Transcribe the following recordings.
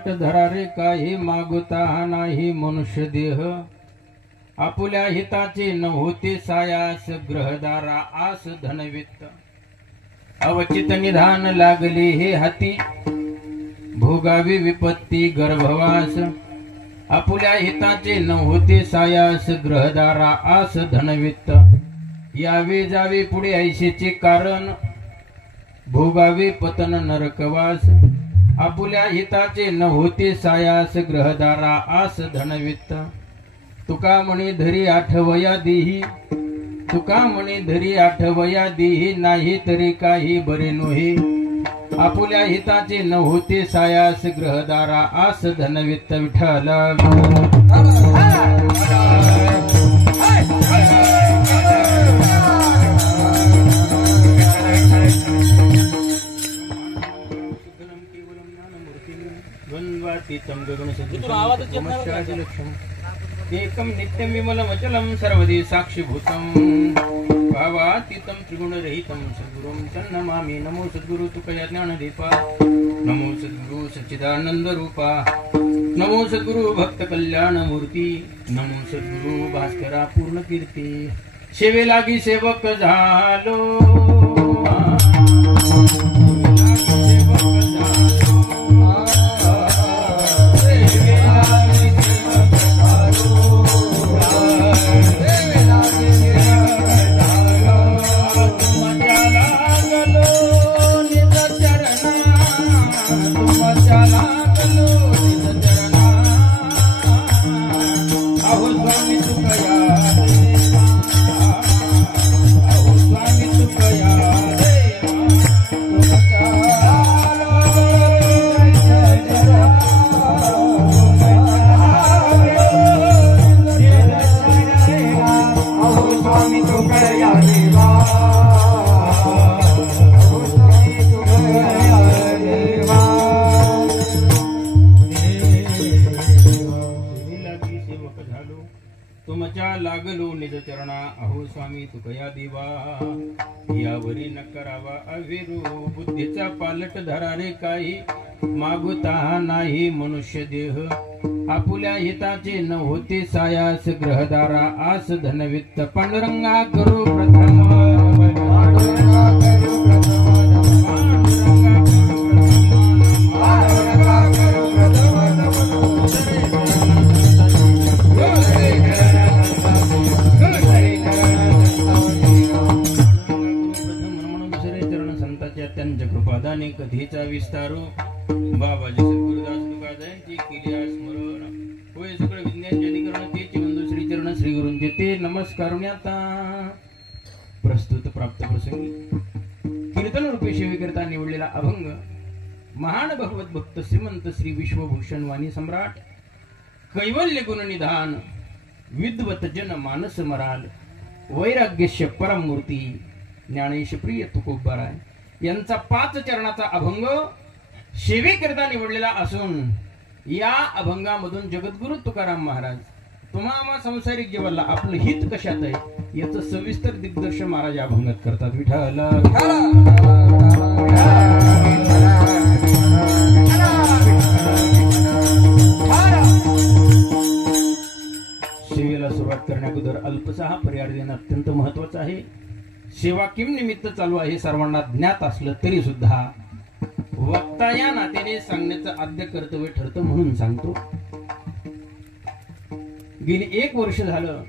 पालट धरारे काही मागुता नाही मनुष्य देह आपुल्या हिताचे न होते सायास ग्रहदारा आस धनवित्त अवचित निधान लागले हे हाती भोगावी विपत्ती गर्भवास आपुल्या हिताचे न होते सायास ग्रहदारा आस धनवित्त यावे जावे पुढे ऐशेचे कारण भोगावे पतन नरकवास आपुल्या हिताचे न होते सायास ग्रहदारा आस धनवित्त तुका म्हणे धरी आठवया देही तुका म्हणे धरी आठवया देही नाही तरी काही बरे नोहे आपुल्या हिताचे न होते सायास ग्रहदारा आस धनवित्त विठ्ठल एकम नित्यं विमलमचलं सर्वदी साक्षीभूतं भावातीतं त्रिगुणरहितं सद्गुरुं तन्नमामि नमो सद्गुरु तुकया ज्ञानदीपा नमो सद्गुरु सच्चिदानंद रूपा नमो सद्गुरु भक्त कल्याण मूर्ती नमो सद्गुरु भास्करा पूर्ण कीर्ती सेवे लागी सेवक झालो लागलो निज चरणा अहो स्वामी तुकया देवा यावरी न करावा अविरू बुद्धीचा पालट धरारे काही मागुता नाही मनुष्य देह आपुल्या हिताचे न होते सायास ग्रहदारा आस धनवित्त पांडुरंगा करू प्रथम कधीचा विस्तारो बाबाजी सद्गुरुदास तुकादायांची केली स्मरण होय सगळं विज्ञान जनिकरण तेचे बंधू श्री चरण श्री गुरुंचे ते नमस्कारुण्याता प्रस्तुत प्राप्त प्रसंगी कीर्तन रूपे सेवेकरता निवडलेला अभंग महान भगवत भक्त श्रीमंत श्री विश्वभूषण वाणी सम्राट कैवल्य गुण निधान विद्वत जन मानस मराल वैराग्यस्य परमूर्ती ज्ञानेश प्रिय तुकोबाराय यांचा 5 चरणाचा अभंग सेवेकरता निवडलेला असून या अभंगामधून जगद्गुरु तुकाराम महाराज तुम्हा संसारिक जीवाला आपलं हित कशात आहे याचं सविस्तर दिग्दर्शन महाराज या अभंगात करतात विठ्ठल सेवेला सुरुवात करण्याअगोदर अल्पसा हा पर्याय देणं अत्यंत महत्वाचं आहे सेवा किम निमित्त चालू आहे सर्वांना ज्ञात असलं तरी सुद्धा वक्ता या नात्याने सांगण्याचं आद्य कर्तव्य ठरतं म्हणून सांगतो गेली 1 वर्ष झालं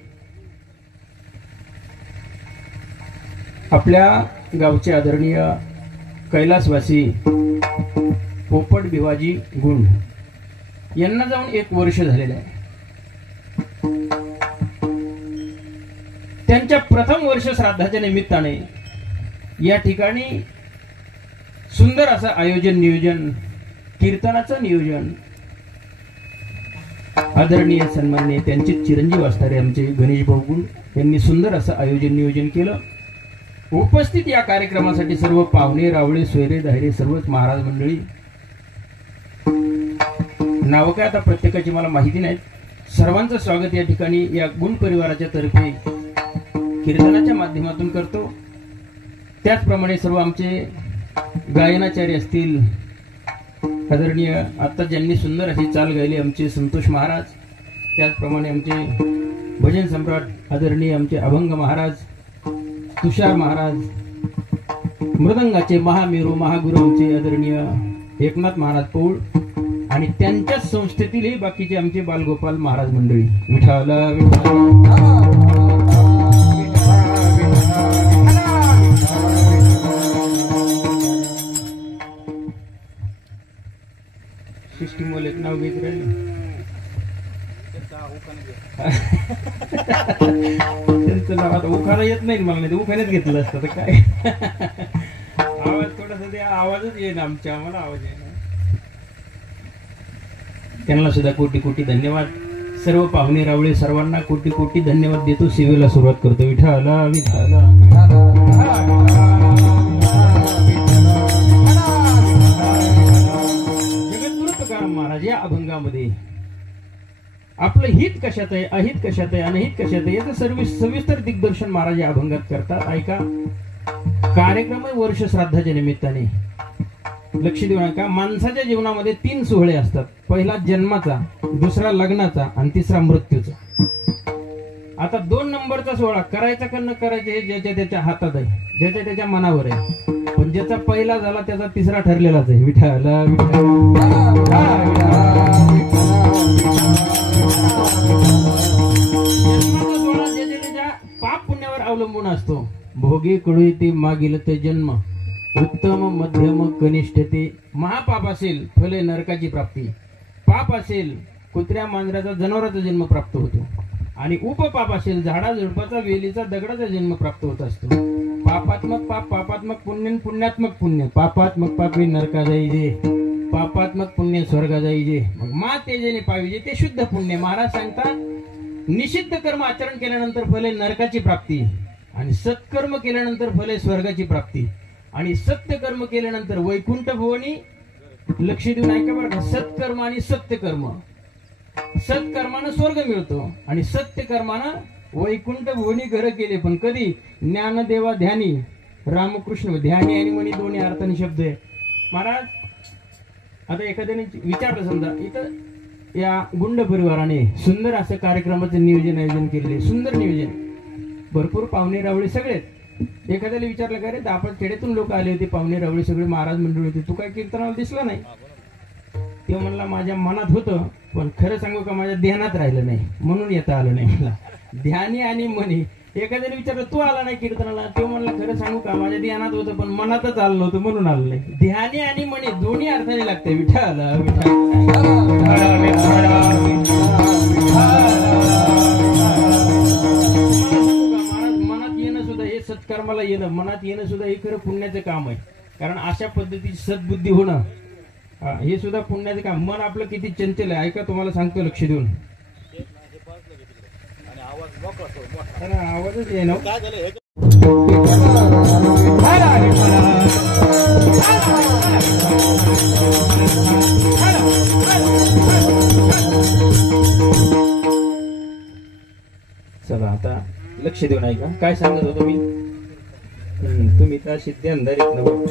आपल्या गावचे आदरणीय कैलासवासी पोपट भिवाजी गुंड यांना जाऊन 1 वर्ष झालेलं आहे त्यांच्या प्रथम वर्ष श्राद्धाच्या निमित्ताने या ठिकाणी सुंदर असं आयोजन नियोजन कीर्तनाचं नियोजन आदरणीय सन्माननीय त्यांचे चिरंजीव असणारे आमचे गणेश भाऊ गुंड यांनी सुंदर असं आयोजन नियोजन केलं उपस्थित या कार्यक्रमासाठी सर्व पाहुणे रावळे सोयरे दायरे सर्वच महाराज मंडळी नाव काय आता प्रत्येकाची मला माहिती नाही सर्वांचं स्वागत या ठिकाणी या गुण परिवाराच्या तर्फे कीर्तनाच्या माध्यमातून करतो त्याचप्रमाणे सर्व आमचे गायनाचार्य असतील आदरणीय आता ज्यांनी सुंदर अशी चाल गायली आमचे संतोष महाराज, त्याचप्रमाणे आमचे भजन सम्राट आदरणीय आमचे अभंग महाराज, तुषार महाराज, मृदंगाचे महामेरू महागुरु आमचे आदरणीय एकनाथ महाराज पौळ आणि त्यांच्याच संस्थेतील बाकीचे आमचे बालगोपाल महाराज मंडळी. विठाला सिस्टीम एक नाव घेत राहिले त्यांचं नाव आता उखाणा येत नाही मला, नाही उखाण्यात घेतलं असतं तर काय. आवाज थोडासा द्या, आवाजच येईन आमच्या, आम्हाला आवाज येईन. त्यांना सुद्धा कोटी कोटी धन्यवाद. सर्व पाहुणे रावळे सर्वांना कोटी कोटी धन्यवाद देतो. सेवेला सुरुवात करतो. विठाला विठाला जगद्गुरु तुकाराम महाराज या अभंगामध्ये आपलं हित कशात आहे, अहित कशात आहे, अनहित कशात आहे याचं सविस्तर दिग्दर्शन महाराज या अभंगात करतात. ऐका. कार्यक्रम आहे वर्ष श्राद्धाच्या निमित्ताने. लक्ष देऊ नका. माणसाच्या जीवनामध्ये 3 सोहळे असतात. पहिला जन्माचा, दुसरा लग्नाचा आणि तिसरा मृत्यूचा. आता 2 नंबरचा सोहळा करायचा का न करायचा हे ज्याच्या त्याच्या हातात आहे, ज्याच्या त्याच्या मनावर आहे. पण ज्याचा पहिला झाला त्याचा तिसरा ठरलेलाच आहे. विठाला पाप पुण्यावर अवलंबून असतो. भोगे कडू ते मागील ते जन्म, उत्तम मध्यम कनिष्ठ ते. महापाप असेल फले नरकाची प्राप्ती, पाप असेल कुत्र्या मांजराचा जनावराचा जन्म प्राप्त होतो, आणि उपपाप असेल झाडा झुडपाचा वेलीचा दगडाचा जन्म प्राप्त होत असतो. पापात्मक पाप पापात्मक पुण्य पुण्यात्मक पुण्य. पापात्मक पाप हे नरका जाईजे, पापात्मक पुण्य स्वर्गा जाईजे. मग मा तेजेने पाविजे ते शुद्ध पुण्य. महाराज सांगतात निषिद्ध कर्म आचरण केल्यानंतर फले नरकाची प्राप्ती, आणि सत्कर्म केल्यानंतर फले स्वर्गाची प्राप्ती, आणि सत्य कर्म केल्यानंतर वैकुंठ भुवनी. लक्ष देऊन ऐका बरं का. सत्कर्म आणि सत्यकर्म. सत्कर्मानं स्वर्ग मिळतो आणि सत्यकर्मानं वैकुंठ भुवनी घर केले. पण कधी? ज्ञानदेवा ध्यानी रामकृष्ण. ध्यानी आणि मनी दोन्ही अर्थाने शब्द आहे. महाराज आता एखाद्याने विचारलं, समजा इथं या गुंड परिवाराने सुंदर असं कार्यक्रमाचं आयोजन केलेले. सुंदर नियोजन, भरपूर पाहुणे रावळे सगळेच. एखाद्याला विचारलं का रे, आपण खेड्यातून लोक आले होते, पाहुणे रावळे सगळे महाराज मंडळी होते, तू काय कीर्तनाला दिसला नाही? ते म्हणला माझ्या मनात होतं, पण खरं सांगू का माझ्या ध्यानात राहिलं नाही, म्हणून येता आलं नाही मला. ध्यानी आणि मनी. एखाद्याने विचारलं तू आला नाही कीर्तनाला, तो म्हणला खरं सांगू का माझ्या ध्यानात होतं पण मनातच आलं नव्हतं म्हणून आलं नाही. ध्यानी आणि मनी दोन्ही अर्थाने लागते. विठाला मनात येणं सुद्धा हे सत्कर्माला येणं, मनात येणं सुद्धा हे खरं पुण्याचं काम आहे. कारण अशा पद्धतीची सद्बुद्धी होणं हे सुद्धा पुण्याचं काम. मन आपलं किती चंचल आहे ऐका, तुम्हाला सांगतो लक्ष देऊन. आवाजच ये ना. चला आता लक्ष देऊन ऐका. काय सांगत होतो मी? तुम्ही तर सिद्धी अंधारीत नव्ह,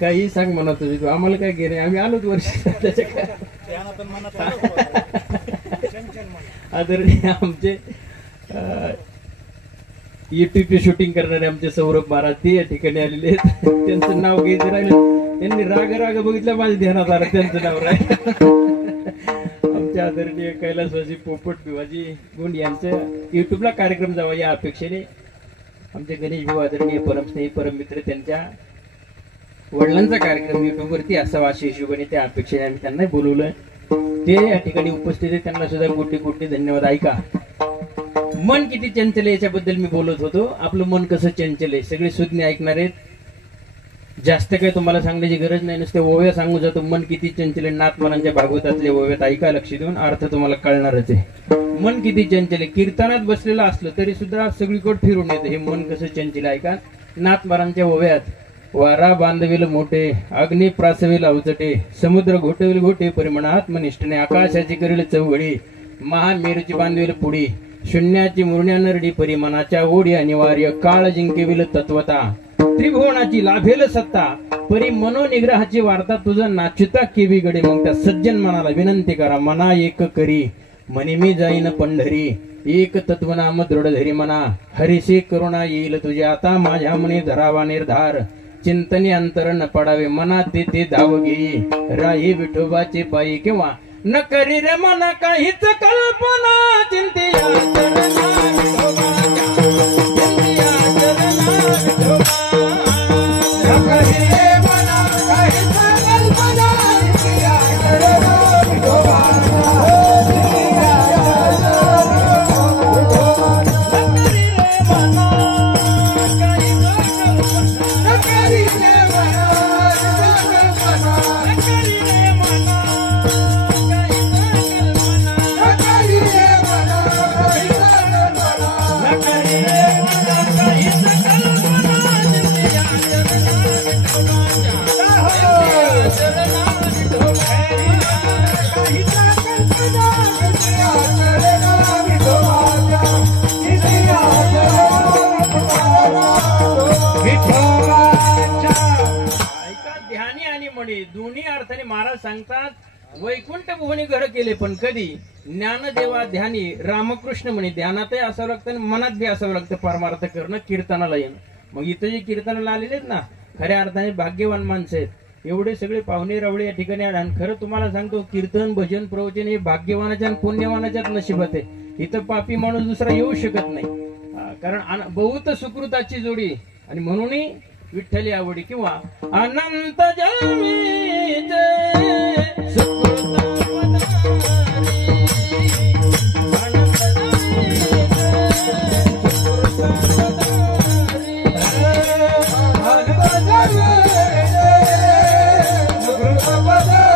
काही सांग म्हणा तुझी, आम्हाला काय गेले, आम्ही आलोच वर्ष. त्याच्या काय आदरणीय आमचे युट्यूबचे शूटिंग करणारे आमचे सौरभ महाराज ते या ठिकाणी आलेले आहेत. त्यांचं नाव घ्यायचं राहिलं, त्यांनी राग राग बघितलं माझ्या ध्यानात आलं त्यांचं नाव राहिलं. आमच्या आदरणीय कैलासवासी पोपट भिवाजी गुंड यांचं युट्यूबला कार्यक्रम जावा या अपेक्षेने आमचे गणेश भाऊ आदरणीय परमस्नेही परममित्र त्यांच्या वडिलांचा कार्यक्रम युट्यूब वरती असावा अशी हिशोबाने त्या अपेक्षेने आम्ही त्यांना बोलवलं. ते या ठिकाणी उपस्थित आहे, त्यांना सुद्धा कोटी कोटी धन्यवाद. ऐका, मन किती चंचल आहे याच्याबद्दल मी बोलत होतो. आपलं मन कसं चंचल आहे सगळे सुज्ञ ऐकणार आहेत. जास्त काही तुम्हाला सांगण्याची गरज नाही, नुसते ओव्या सांगू जातो. मन किती चंचल आहे, नाथमनांच्या भागवतातले ओव्यात ऐका, लक्ष देऊन, अर्थ तुम्हाला कळणारच आहे. मन किती चंचल आहे, कीर्तनात बसलेलं असलं तरी सुद्धा सगळीकडे फिरून येतं. हे मन कसं चंचल आहे ऐका. नाथमनांच्या ओव्यात, वारा बांधवेल मोठे, अग्नी प्रासवेल अवचटे, समुद्र घोटवेल घोटे, परिमण आत्मनिष्ठने, आकाशाची करेल चौघडी, महामेरूची बांधवेल पुढी, शून्याची मुरण्या नरडी, परिमनाच्या ओढी अनिवार्य, काळ जिंकेविल तत्वता, त्रिभुवनाची लाभेल सत्ता परी मनोनिग्रहाची वार्ता तुझं नाचुता केवी गडे. मग त्या सज्जन मनाला विनंती करा, मना एक करी म्हणे मी जाईन पंढरी. एक तत्वनाम दृढ धरी मना हरिशी करुणा येईल तुझे. आता माझ्या मने धरावा निर्धार चिंतनी अंतर न पडावे. मना ते धाव घेई राही विठोबाचे पायी. किंवा न करी रे मना काहीच कल्पना चिंतिया चरणा विठोबाच्या. चिंतिया चरणा विठोबा. न करी रे मना काहीच कल्पना चिंतिया चरणा विठोबाच्या. दोन्ही अर्थाने महाराज सांगतात वैकुंठ भुवनी घर केले, पण कधी ज्ञानदेवा ध्यानी रामकृष्ण म्हणे ध्यानातही असावं लागतं आणि मनात बी असावं लागतं परमार्थ करणं कीर्तनाला येणं. मग इथं जे कीर्तनाला आलेले आहेत ना खऱ्या अर्थाने भाग्यवान माणसं आहेत. एवढे सगळे पाहुणे रावळे या ठिकाणी आले आणि खरं तुम्हाला सांगतो कीर्तन भजन प्रवचन हे भाग्यवानाच्या आणि पुण्यवानाच्याच नशिबात आहे. इथं पापी माणूस दुसरा येऊ शकत नाही, कारण बहुत सुकृताची जोडी. आणि म्हणूनही विठ्ठली आवडी. किंवा अनंत जन्मीचे सुकृत पदारी. अनंत जन्मीचे सुकृत पदारी.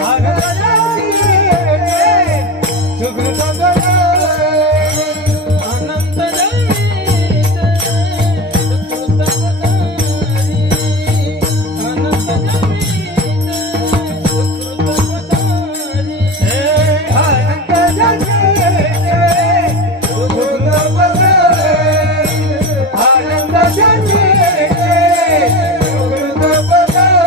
अनंत जन्मीचे सुकृत पदारी. अनंत जन्मीचे सुकृत पदारी.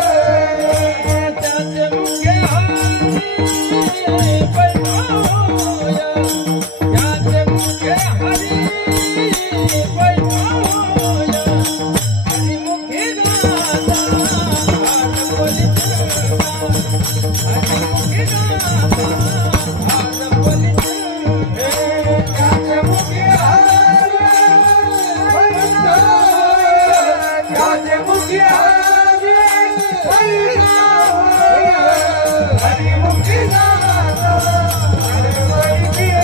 अनंत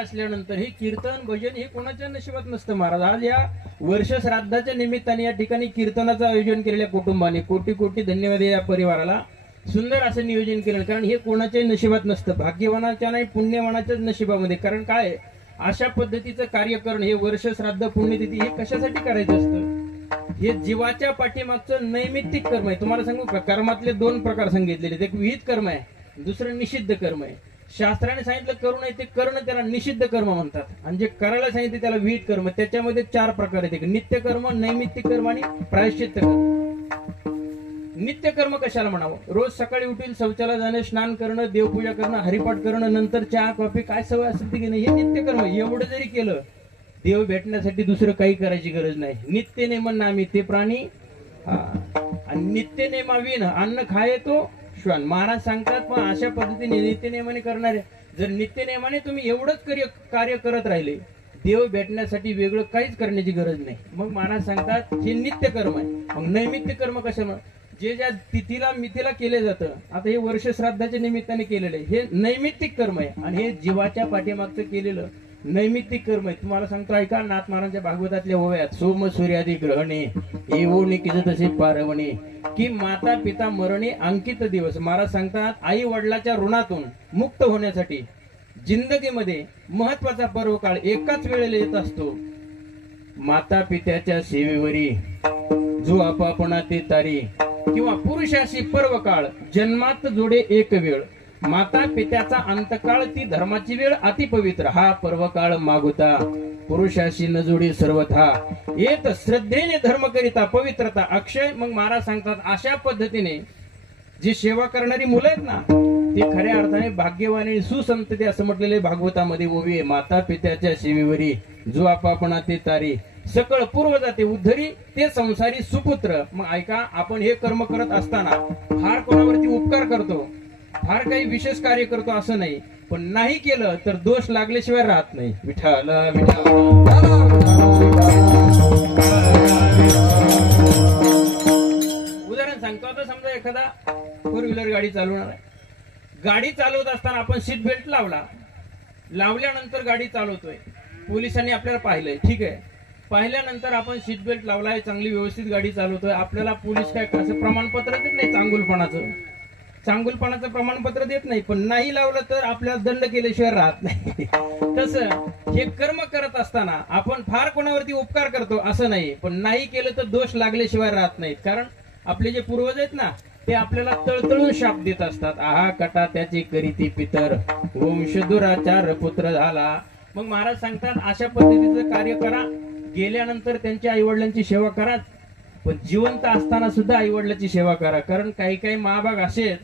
असल्यानंतर हे कीर्तन भजन हे कोणाच्या नशिबात नसतं. महाराज आज या वर्ष श्राद्धाच्या निमित्ताने या ठिकाणी कीर्तनाचं आयोजन केलेल्या कुटुंबाने कोटी कोटी धन्यवाद. या परिवाराला सुंदर असं नियोजन केलं, कारण हे कोणाच्याही नशिबात नसतं, भाग्यवानाच्या नाही पुण्यवानाच्याच नशिबामध्ये. कारण काय अशा पद्धतीचं कार्य करणं हे वर्ष श्राद्ध पुण्यतिथी हे कशासाठी करायचं असतं? हे जीवाच्या पाठीमागचं नैमित्तिक कर्म आहे. तुम्हाला सांगू का, कर्मातले दोन प्रकार सांगितलेले. एक विहित कर्म आहे, दुसरं निषिद्ध कर्म आहे. शास्त्राने सांगितलं करू नये ते करणं त्याला निषिद्ध कर्म म्हणतात, आणि जे करायला सांगितले त्याला विहित कर्म. त्याच्यामध्ये चार प्रकार आहेत, नित्य कर्म, नैमित्तिक कर्म आणि प्रायश्चित्त कर्म. नित्य कर्म कशाला म्हणावं? रोज सकाळी उठून शौचाला जाणं, स्नान करणं, देवपूजा करणं, हरिपाठ करणं, नंतर चहा कॉफी काय सवय असेल ती घेणं, हे नित्य कर्म. एवढं जरी केलं देव भेटण्यासाठी दुसरं काही करायची गरज नाही. नित्य नेमन नामी ते प्राणी आणि नित्य नेमाविन अन्न खाये तो श्वान. महाराज सांगतात पण अशा पद्धतीने नित्य नेमाने करणारे, जर नित्य नेमाने तुम्ही एवढंच कार्य करत राहिले देव भेटण्यासाठी वेगळं काहीच करण्याची गरज नाही. मग महाराज सांगतात हे नित्य कर्म आहे. मग नैमित्तिक कर्म कशानं? जे ज्या तिथीला मिथीला केले जातं, आता हे वर्ष श्राद्धाच्या निमित्ताने केलेलं आहे, हे नैमित्तिक कर्म आहे. आणि हे जीवाच्या पाठीमागचं केलेलं नैमित्तिक कर्म आहे. तुम्हाला सांगतो ऐका, नाथ महाराजांच्या भागवतातल्या ओव्यात सोम सूर्यादी ग्रहणे येवो निकिज तसे पारवणे की माता पिता मरणे अंकित दिवस. महाराज सांगतात आई वडिलाच्या ऋणातून मुक्त होण्यासाठी जिंदगीमध्ये महत्वाचा पर्व काळ एकाच वेळेला येत असतो. माता पित्याच्या सेवेवरी जो आपापणा ते तारी किंवा पुरुषाशी पर्व काळ, जन्मात जोडे एक वेळ, माता पित्याचा अंतकाळ ती धर्माची वेळ अति पवित्र, हा पर्व काळ मागुता पुरुषाशी न जोडी सर्वथा, येत श्रद्धेने धर्म करिता पवित्रता अक्षय. मग महाराज सांगतात अशा पद्धतीने जी सेवा करणारी मुलं आहेत ना ती खऱ्या अर्थाने भाग्यवानी सुसंतती असं म्हटलेले भागवतामध्ये ओवी आहे. माता पित्याच्या सेवेवरी जो आपापणा ते तारी, सकळ पूर्व जाते उद्धरी ते संसारी सुपुत्र. मग ऐका, आपण हे कर्म करत असताना फार कोणावरती उपकार करतो, फार काही विशेष कार्य करतो असं नाही, पण नाही केलं तर दोष लागल्याशिवाय राहत नाही. विठ्ठल विठ्ठल. उदाहरण सांगतो, आता समजा एखादा फोर व्हीलर गाडी चालवणार आहे, गाडी चालवत असताना आपण सीट बेल्ट लावल्यानंतर गाडी चालवतोय, पोलिसांनी आपल्याला पाहिलंय, ठीक आहे, पाहिल्यानंतर आपण सीट बेल्ट लावलाय, चांगली व्यवस्थित गाडी चालवतोय, आपल्याला पोलीस काय असं प्रमाणपत्र देत नाही, चांगुलपणाचं प्रमाणपत्र देत नाही, पण नाही लावलं तर आपल्याला दंड केल्याशिवाय राहत नाही. तसं हे कर्म करत असताना आपण फार कोणावरती उपकार करतो असं नाही, पण नाही केलं तर दोष लागल्याशिवाय राहत नाहीत. कारण आपले जे पूर्वज आहेत ना ते आपल्याला तळतळून शाप देत असतात. आहा कटा त्याची करीती पितर, वंश दुराचार पुत्र झाला. मग महाराज सांगतात अशा पद्धतीचं कार्य करा, गेल्यानंतर त्यांच्या आई वडिलांची सेवा करा, पण जिवंत असताना सुद्धा आई वडिलांची सेवा करा. कारण काही काही महाभाग असे आहेत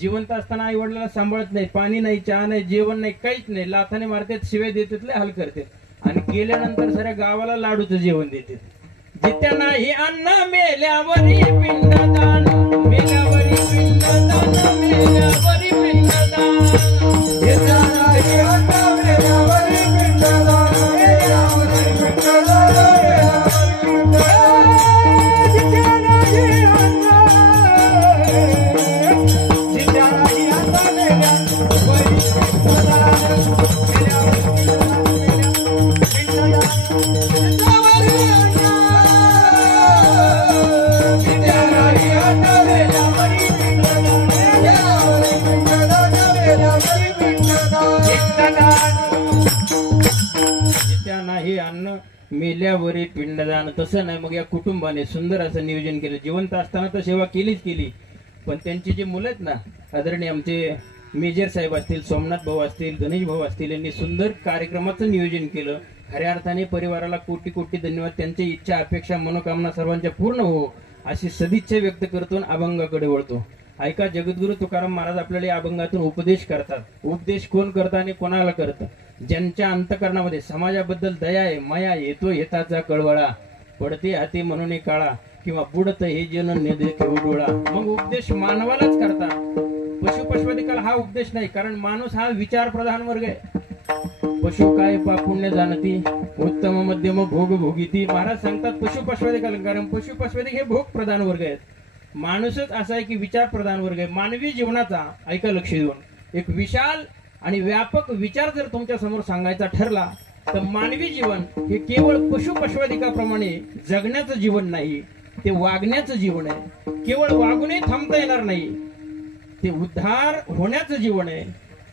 जिवंत असताना आई वडिलांना सांभाळत नाही, पाणी नाही, चहा नाही, जेवण नाही, काहीच नाही, लाथाने मारतात, शिवाय देतात, हाल करतात, आणि गेल्यानंतर साऱ्या गावाला लाडूचं जेवण देतात. जित्या नाही अन्न मेल्यावरी पिंडदान, मेल्यावरी पिंडदान, मेल्यावरी पिंडदान, जित्या नाही अन्न मेल्यावरी पिंडदान, मेल्यावरी पिंडदान, जित्या नाही अन्न, जित्या नाही अन्न मेल्यावरी नाही अन्न मेल्यावरी पिंडदान. तसं नाही, मग या कुटुंबाने सुंदर असं नियोजन केलं. जिवंत असताना तर सेवा केलीच केली, पण त्यांची जी मुलं आहेत ना, आदरणीय आमचे मेजर साहेब असतील, सोमनाथ भाऊ असतील, गणेश भाऊ असतील, यांनी सुंदर कार्यक्रमाचं नियोजन केलं. खऱ्या अर्थाने परिवाराला कोटी कोटी धन्यवाद. त्यांची इच्छा अपेक्षा मनोकामना सर्वांच्या पूर्ण हो अशी सदिच्छा व्यक्त करतो आणि अभंगाकडे वळतो. ऐका, जगद्गुरु तुकाराम महाराज आपल्याला या अभंगातून उपदेश करतात. उपदेश कोण करतं आणि कोणाला करतं? ज्यांच्या अंतकरणामध्ये समाजाबद्दल दया आहे, माया, येतो हिताचा कळवळा, पडते हाती म्हणून काळा, किंवा बुडत हे जन नेदे डोळा. मग उपदेश मानवालाच करतात, पशु पशुपतिकाला हा उपदेश नाही. कारण माणूस हा विचार प्रधान वर्ग आहे. पशु काय पुण्य जाणती, उत्तम मध्यम भोग भोगीती. महाराज सांगतात पशु पशुपतिकाला, कारण पशु पशुपतिक हे भोग प्रधान वर्ग आहेत. माणूसच असा आहे की विचार प्रधान वर्ग आहे. मानवी जीवनाचा, ऐका लक्ष देऊन, एक विशाल आणि व्यापक विचार जर तुमच्या समोर सांगायचा ठरला तर मानवी जीवन हे केवळ पशु पशुपतिकाप्रमाणे जगण्याचं जीवन नाही, ते वागण्याचं जीवन आहे. केवळ वागूनही थांबता येणार नाही, ते उद्धार होण्याचं जीवन आहे.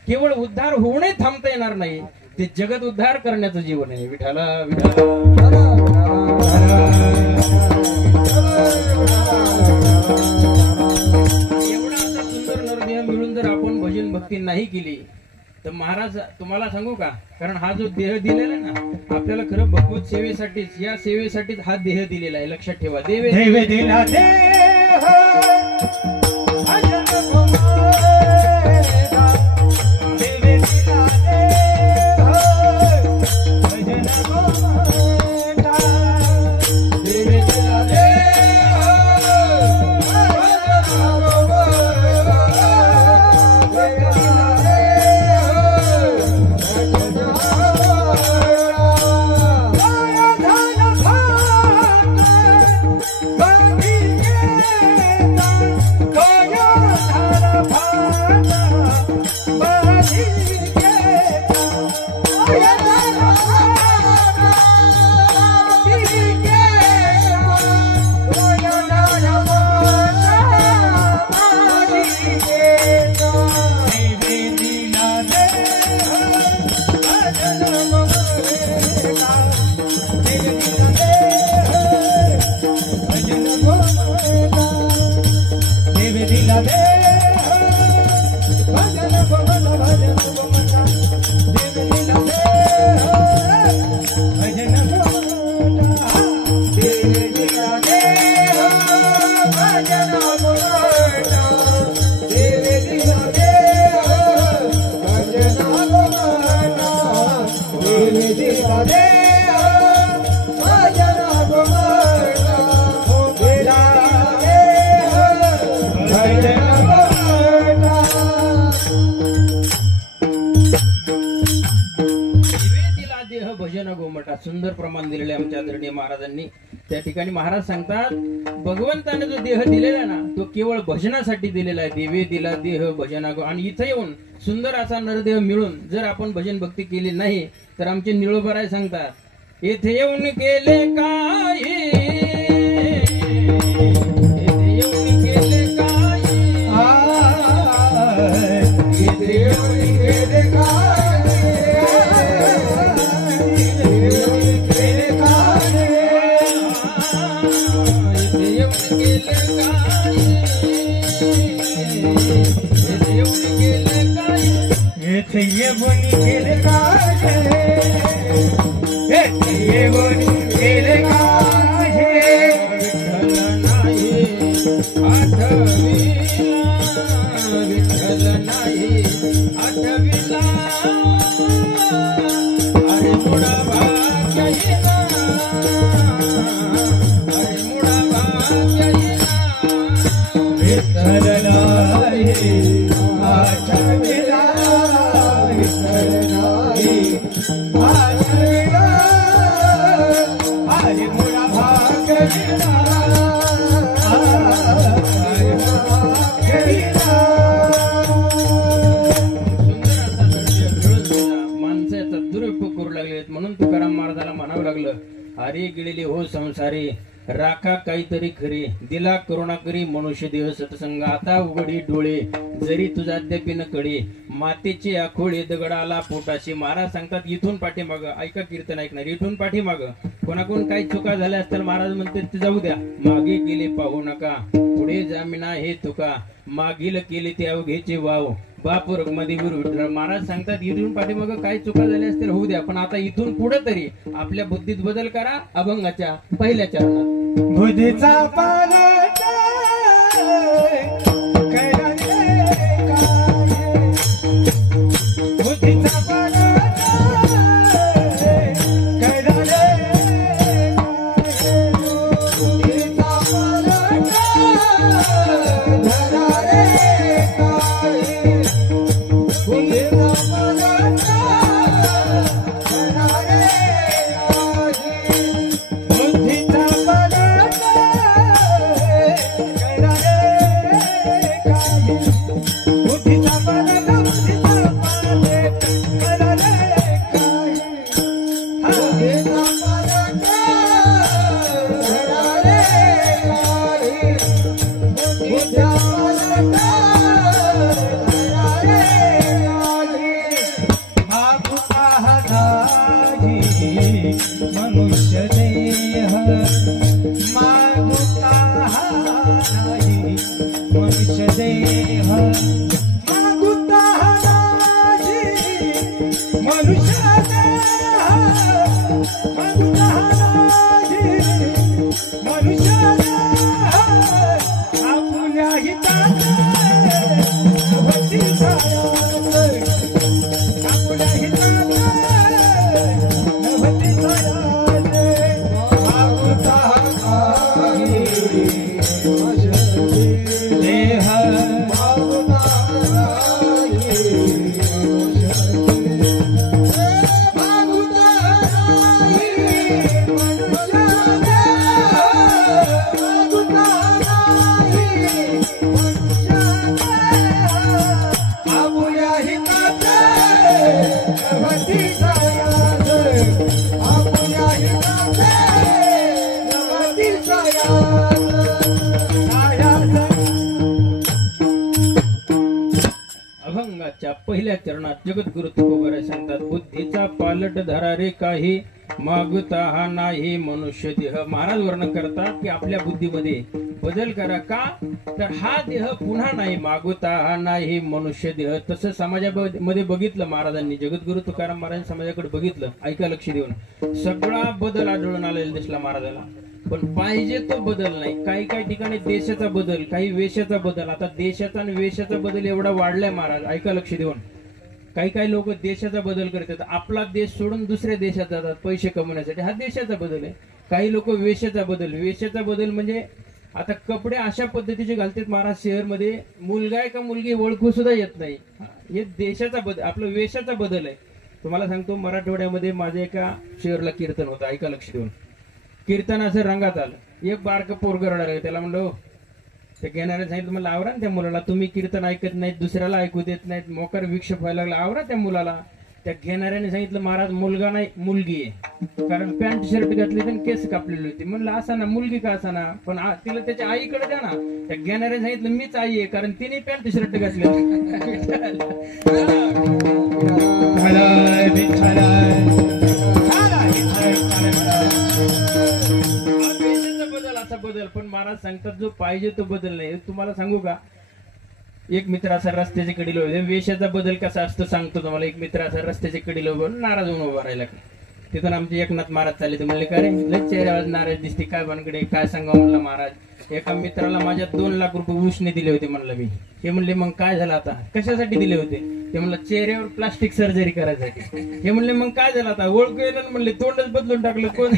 केवळ उद्धार होऊनही थांबता येणार नाही, ते जगत उद्धार करण्याचं जीवन आहे. विठाला एवढा असा सुंदर नरदेह मिळून जर आपण भजन भक्ती नाही केली तर महाराज तुम्हाला सांगू का, कारण हा जो देह दिलेला आहे ना आपल्याला, खरं भगवत सेवेसाठीच, या सेवेसाठीच हा देह दिलेला आहे. लक्षात ठेवा, देव दिला मठात सुंदर प्रमाण दिलेले आमच्या आदरणीय महाराजांनी. त्या ठिकाणी महाराज सांगतात, भगवंताने जो देह दिलेला ना तो केवळ भजनासाठी दिलेला आहे. देवे दिला देह भजना. आणि इथं येऊन सुंदर असा नरदेह मिळून जर आपण भजन भक्ती केली नाही तर आमचे निळोबराय सांगतात, येथे येऊन केले काही, येथे येऊन केले काही, येथे येऊन केले काही, येथे येऊन केले काही, येथे येऊन केले काही, येथे येऊन केले काही, येथे येऊन केले काही, येऊन केले काहे विठ्ठल नाही आठविला, विठ्ठल नाही आठविला, अरे मुळा भाग्य येला, अरे मुळा भाग्य येला, विठ्ठल नाही आठविला, विठ्ठल नाही आठविला, अरे मुळा भाग्य येला, अरे मुळा भाग्य येला. माणसाचा दुरुपयोग करू लागले म्हणून तुकाराम महाराजाला म्हणावं लागलं, अरे गेलेले हो संसारी, राखा काहीतरी खरी, दिला करुणा करी मनुष्य देह सत्संग, आता उघडी डोळे जरी तुझा अद्यापी न कळे, मातेची आखोळे दगडाला पोटाशी. महाराज सांगतात इथून पाठीमाग, ऐका कीर्तन ऐकणार, इथून पाठीमाग कोणाकोण काही चुका झाल्या असतील महाराज म्हणते ते जाऊ द्या, मागे गेले पाहू नका, पुढे जामिना हे तुका, मागील केले ते अवघेचे वाव, बाप रगमध्ये विठ्ठल. महाराज सांगतात इथून पाठीमाग काही चुका झाल्या असतील होऊ द्या, पण आता इथून पुढे तरी आपल्या बुद्धीत बदल करा. अभंगाच्या पहिल्या चरणात बुद्धीचा पालट बुद्धीचा पालट कैराले, बुद्धीचा पालट धरारे काय, बुद्धीचा पालट धरारे काय, बुद्धीचा पालट मनुष्य देह मागुता नाही, मनुष्य देह मागुता नाही, मनुष्य देह मागुता नाही, मनुष्य देह आपल्या हिताचे भक्ती सायाचे, आपल्या हिताचे भक्ती सायाचे, मागुता नाही देह मागुता नाही, मागुता नाही, मनुष्य देह मागुता नाही, मनुष्य देह आपल्या हिताचे भक्ती सायाचे, आपल्या हिताचे भक्ती सायाचे, सायाचे. अभंगाच्या पहिल्या चरणात जगद्गुरु तुकोबाराय सांगतात, बुद्धीचा पालट धरा रे काही, मागता हा नाही मनुष्य देह. महाराज वर्णन करतात की आपल्या बुद्धीमध्ये बदल करा. का तर हा देह पुन्हा नाही, मागता हा नाही मनुष्य देह. तसं समाजामध्ये बघितलं महाराजांनी, जगद्गुरु तुकाराम महाराज समाजाकडे बघितलं, ऐका लक्ष देऊन, सगळा बदल आढळून आलेला दिसला महाराजाला, पण पाहिजे तो बदल नाही. काही काही ठिकाणी देशाचा बदल, काही वेशाचा बदल. आता देशाचा आणि वेशाचा बदल एवढा वाढलाय महाराज, ऐका लक्ष देऊन. काही काही लोक देशाचा बदल करतात, आपला देश सोडून दुसऱ्या देशात जातात पैसे कमवण्यासाठी, हा देशाचा बदल आहे. काही लोक वेशाचा बदल, वेशाचा बदल म्हणजे आता कपडे अशा पद्धतीचे घालतात महाराज शहरमध्ये, मुलगा आहे का मुलगी ओळखू सुद्धा येत नाही. हे देशाचा बदल, आपलं वेशाचा बदल आहे. तुम्हाला सांगतो, मराठवाड्यामध्ये माझ्या एका शहरला कीर्तन होतं, ऐका लक्ष देऊन. कीर्तन असं रंगात आलं, एक बारकं पोरग रडायला, त्याला म्हणलो, ते घेणारे सांगितलं, मला आवरा त्या मुलाला, तुम्ही कीर्तन ऐकत नाहीत, दुसऱ्याला ऐकू देत नाहीत, मोकार विक्षेप व्हायला लागला, आवरा त्या मुलाला. त्या घेणाऱ्याने सांगितलं, महाराज मुलगा नाही मुलगी आहे, कारण पॅन्ट शर्ट घातली तर केस कापलेली होती. म्हणलं असा ना, मुलगी का असा ना, पण तिला त्याच्या आईकडे द्या ना. त्या घेणाऱ्याने सांगितलं, मीच आई आहे, कारण तिने पॅन्ट शर्ट घातले. बदल असा बदल, पण महाराज सांगतात जो पाहिजे तो बदल नाही. तुम्हाला सांगू का, एक मित्र असा रस्त्याच्या कडेला होते, वेशाचा बदल कसा असतो सांगतो तुम्हाला. एक मित्र असा रस्त्याच्या कडेला उभा नाराज होऊन उभा राहिला. तिथून आमचे एकनाथ महाराज चालले, ते म्हणले, का रे लय चेहऱ्यावर नाराज दिसते, काय बनकडे काय सांगा म्हणलं. महाराज, एका मित्राला माझ्या 2 लाख रुपये उसने दिले होते म्हणलं मी. हे म्हणले, मग काय झालं आता, कशासाठी दिले होते. ते म्हणलं, चेहऱ्यावर प्लास्टिक सर्जरी करायसाठी. हे म्हणले, मग काय झालं आता, ओळखू येणं म्हणले, तोंडच बदलून टाकलं. कोण